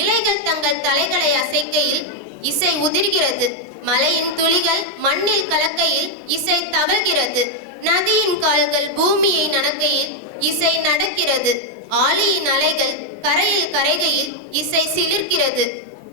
இலைகள் தங்கள் தலைகளை அசைக்கையில் இசை உதிர்கிறது. மலையின் துளிகள் மண்ணில் கலக்கையில் இசை தவழ்கிறது. நதியின் கால்கள் பூமியை நனக்கையில் இசை நடக்கிறது. ஆழியின் அலைகள் கரையில் கரைகையில் இசை சிலிர்க்கிறது.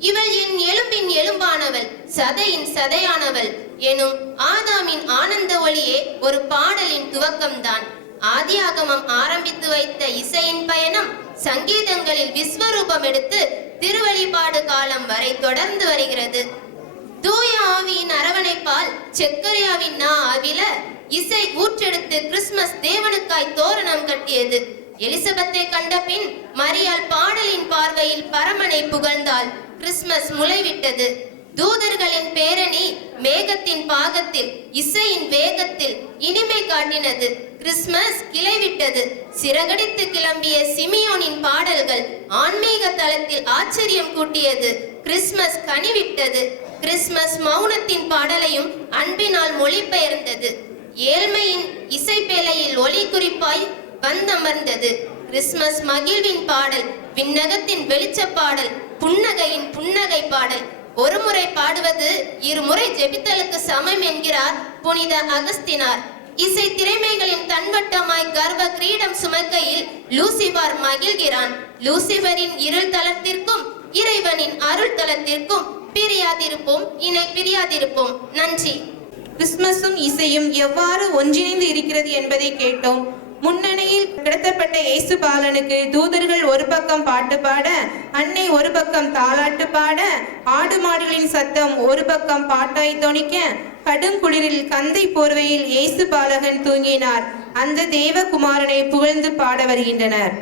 இவள் என் எலும்பின் எலும்பானவள், சதையின் சதையானவள் எனும் ஆதாமின் ஆனந்த ஒளியே ஒரு பாடலின் துவக்கம்தான். ஆதியாகமம் ஆரம்பித்து வைத்த இசையின் பயணம் சங்கீதங்களில் விஸ்வரூபம் எடுத்து திருவழிபாடு காலம் வரை தொடர்ந்து வருகிறது. தூய ஆவியின் அரவணைப்பால் செக்கரியாவின் ஆவில இசை ஊற்றெடுத்து கிறிஸ்துமஸ் தேவனுக்காய் தோரணம் கட்டியது. எலிசபெத்தை கண்ட பின் மரியாள் பாடலின் பார்வையில் பரமனை புகழ்ந்தாள். கிறிஸ்துமஸ் முளைவிட்டது. தூதர்களின் பேரணி மேகத்தின் பாகத்தில் இசையின் வேகத்தில் இனிமை காட்டினது. கிறிஸ்துமஸ் கிளைவிட்டது. சிறகடித்து கிளம்பிய சிமியோனின் பாடல்கள் ஆன்மீக தளத்தில் ஆச்சரியம் கூட்டியது. கிறிஸ்துமஸ் கனிவிட்டது. கிறிஸ்துமஸ் மௌனத்தின் பாடலையும் அன்பினால் மொழிபெயர்ந்தது. ஏழ்மையின் இசைப்பேலையில் ஒளி குறிப்பாய் வந்தமர்ந்தது. கிறிஸ்துமஸ் மகிழ்வின் பாடல், விண்ணகத்தின் வெளிச்ச பாடல், புன்னகையின் புன்னகை பாடல். ஒரு முறை பாடுவது இருமுறை ஜெபித்தலுக்கு சமம் என்கிறார் புனித அகஸ்தினார். இசை திறமைகளின் தன்வட்டமாய் கர்வ கிரீடம் சுமக்கையில் லூசிபர் மகிழ்கிறான். லூசிபரின் இருள் தளத்திற்கும் இறைவனின் அருள் தளத்திற்கும் பிரியாதிருப்போம், இணை பிரியாதிருப்போம். நன்றி. கிறிஸ்துமஸும் இசையும் எவ்வாறு ஒன்றிணைந்து இருக்கிறது என்பதை கேட்டோம். முன்னணியில் கிடத்தப்பட்ட இயேசு பாலனுக்கு தூதர்கள் ஒரு பக்கம் பாட்டு பாட, அன்னை ஒரு பக்கம் தாலாட்டு பாட, ஆடு மாடுகளின் சத்தம் ஒரு பக்கம் பாட்டாய் தொனிக்க, கடுங்குளிரில் கந்தை போர்வையில் இயேசு பாலகன் தூங்கினார். அந்த தேவகுமாரனை புகழ்ந்து பாட வருகின்றனர்.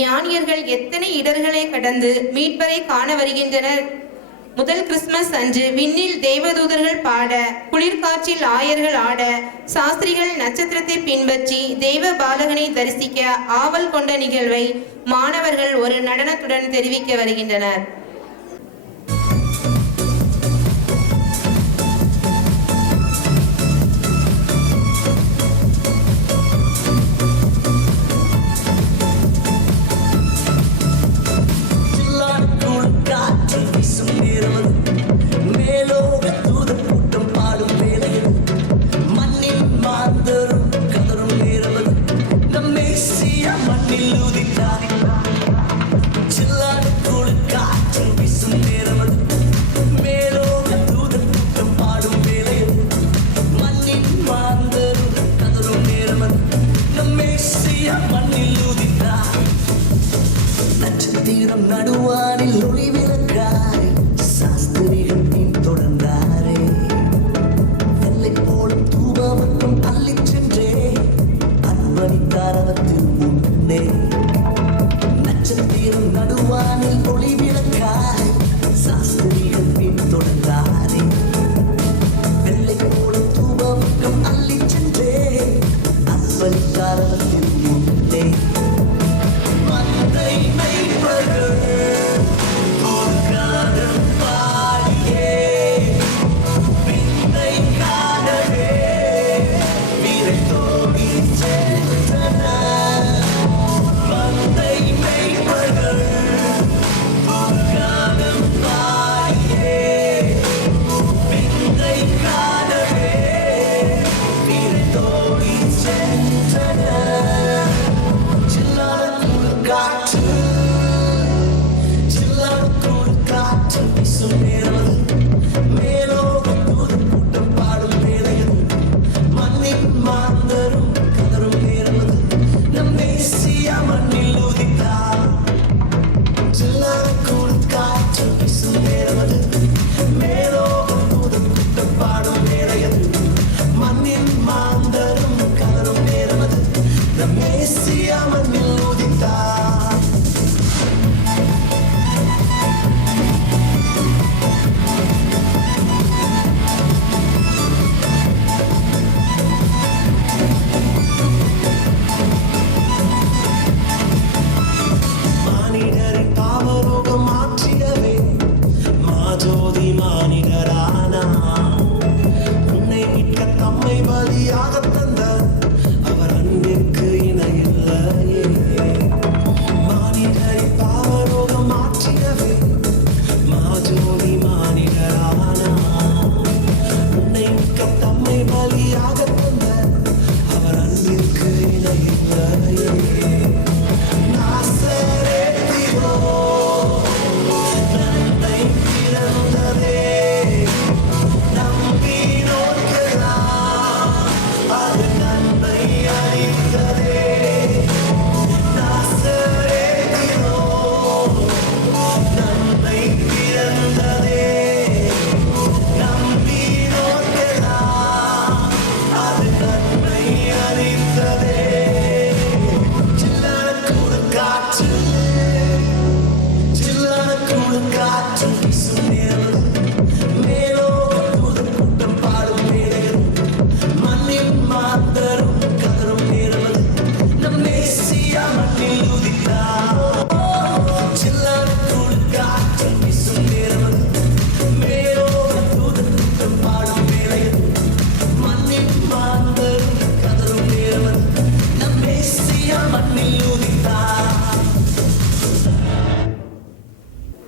ஞானியர்கள் எத்தனை இடர்களை கடந்து மீட்பரை காண வருகின்றனர். முதல் கிறிஸ்துமஸ் அன்று விண்ணில் தேவதூதர்கள் பாட, குளிர்காற்றில் ஆயர்கள் ஆட, சாஸ்திரிகள் நட்சத்திரத்தை பின்பற்றி தெய்வ பாலகனை தரிசிக்க ஆவல் கொண்ட நிகழ்வை மாணவர்கள் ஒரு நடனத்துடன் தெரிவிக்க வருகின்றனர். நடுவானில் ஒளி விளக்காய் சாஸ்திரிகள் பின் தொடர்ந்தாரே, வெள்ளை போலும் தூப மற்றும் அள்ளி சென்றே அன்பளித்தார் அவற்றின் முன்னே. நட்சத்திரம் நடுவானில் ஒளி விளக்காய் சாஸ்திரிகள் பின் தொடர்ந்தாரே, வெள்ளை போலும் தூப மற்றும் அள்ளி சென்றே அன்பளித்தார் அவற்றின் முன்னே.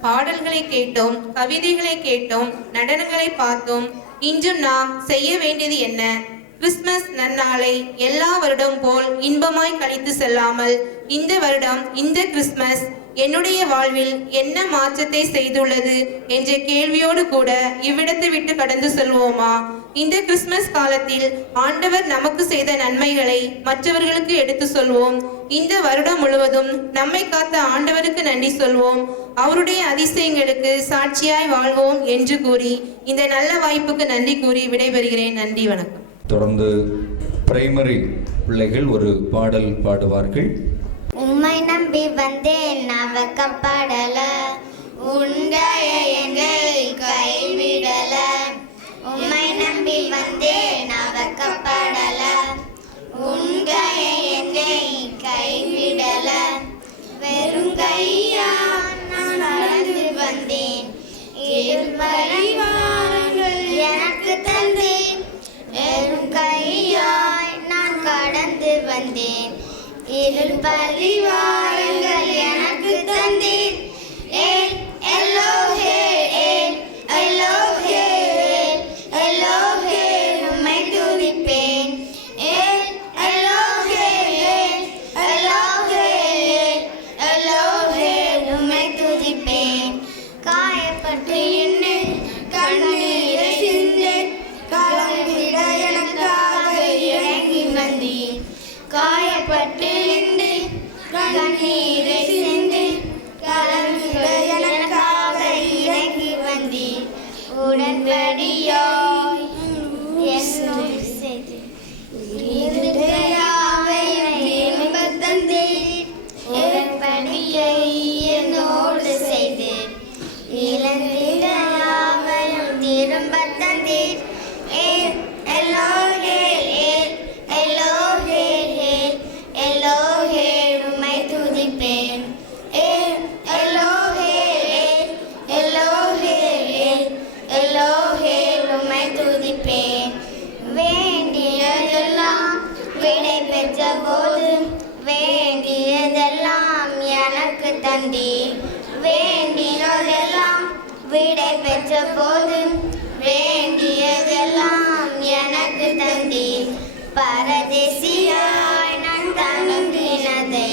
பாடல்களை கேட்டோம், கவிதைகளை கேட்டோம், நடனங்களை பார்த்தோம். இன்றும் நாம் செய்ய வேண்டியது என்ன? கிறிஸ்துமஸ் நன்னாளை எல்லா வருடம் போல் இன்பமாய் கழித்து செல்லாமல், இந்த வருடம் இந்த கிறிஸ்துமஸ் என்னுடைய வாழ்வில் என்ன மாற்றத்தை செய்துள்ளது என்ற கேள்வியோடு கூட இவ்விடத்தை விட்டு கடந்து செல்வோமா? இந்த கிறிஸ்துமஸ் காலத்தில் ஆண்டவர் நமக்கு செய்த நன்மைகளை மற்றவர்களுக்கு எடுத்து சொல்வோம். இந்த வருடம் முழுவதும் நம்மை காத்த ஆண்டவருக்கு நன்றி சொல்வோம். அவருடைய அதிசயங்களுக்கு சாட்சியாய் வாழ்வோம் என்று கூறி இந்த நல்ல வாய்ப்புக்கு நன்றி கூறி விடைபெறுகிறேன். நன்றி, வணக்கம். தொடர்ந்து பிரைமரி பிள்ளைகள் ஒரு பாடல் பாடுவார்கள். உம்மை நம்பி வந்தேன் நான் வெக்கப்படல, உண்டைய என்னை கைவிடல உம்மை நம்பி வந்தேன் அவக்கப்படல உண்டைய என்னை கைவிடல வெறும் கையா நான் நடந்து வந்தேன் பரிவாரங்கள் எனக்கு தந்தேன் வெறும் கையாய் நான் கடந்து வந்தேன் இருள் பரிவாரங்கள் எனக்கு தந்தேன் எல்லோஹே எல்லோஹே எல்லோஹே உம்மை துதிப்பேன் எல்லோஹே எல்லோஹே எல்லோஹே உம்மை துதிப்பேன் காயப்பட்டு என்னை கண்ணீரை சிந்தேன் கலங்கிட எனக்காக இறங்கி வந்தேன் காயப்பட்டு என்னை கண்ணீரை சிந்தேன் கலங்கிட எனக்காக இறங்கி வந்தேன் உடன்படியாய் என்னோடு செய்து இருதயாவை திரும்பத் தந்தேன் உடன்படியை என்னோடு செய்து இழந்திடாமையும் திரும்பத் தந்தேன் எல்லோஹே எல்லோஹே எல்லோஹே உம்மை துதிப்பேன் எல்லோஹே எல்லோஹே எல்லோஹே உம்மை துதிப்பேன் வேண்டியதெல்லாம் விடை பெற்ற போது வேண்டியதெல்லாம் எனக்கு தந்தீர் வேண்டியதெல்லாம் விடை பெற்ற போது வேண்டியதெல்லாம் எனக்கு தந்தீர் பரதேசியாய் நான் தங்கினதை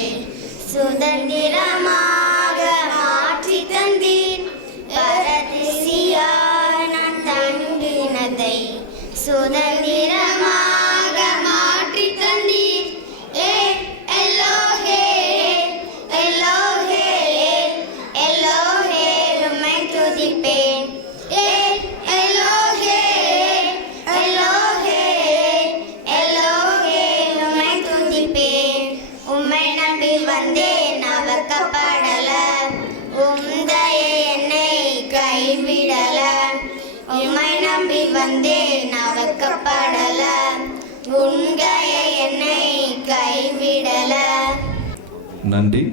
சுதந்திரமாக மாற்றி தந்தீர் பரதேசியாய் நான் தங்கினதை சுதந்திரமாக மாற்றி தந்தீர் எல்லோஹே எல்லோஹே எல்லோஹே உம்மை துதிப்பேன் எல்லோஹே எல்லோஹே எல்லோஹே உம்மை துதிப்பேன் உம்மை நம்பி வந்தேன் அவக்கப்படல உம்தய என்னை கைவிடல உம்மை நம்பி வந்தேன் அவக்கப்படல உண்டைய என்னை கைவிடல நன்றி.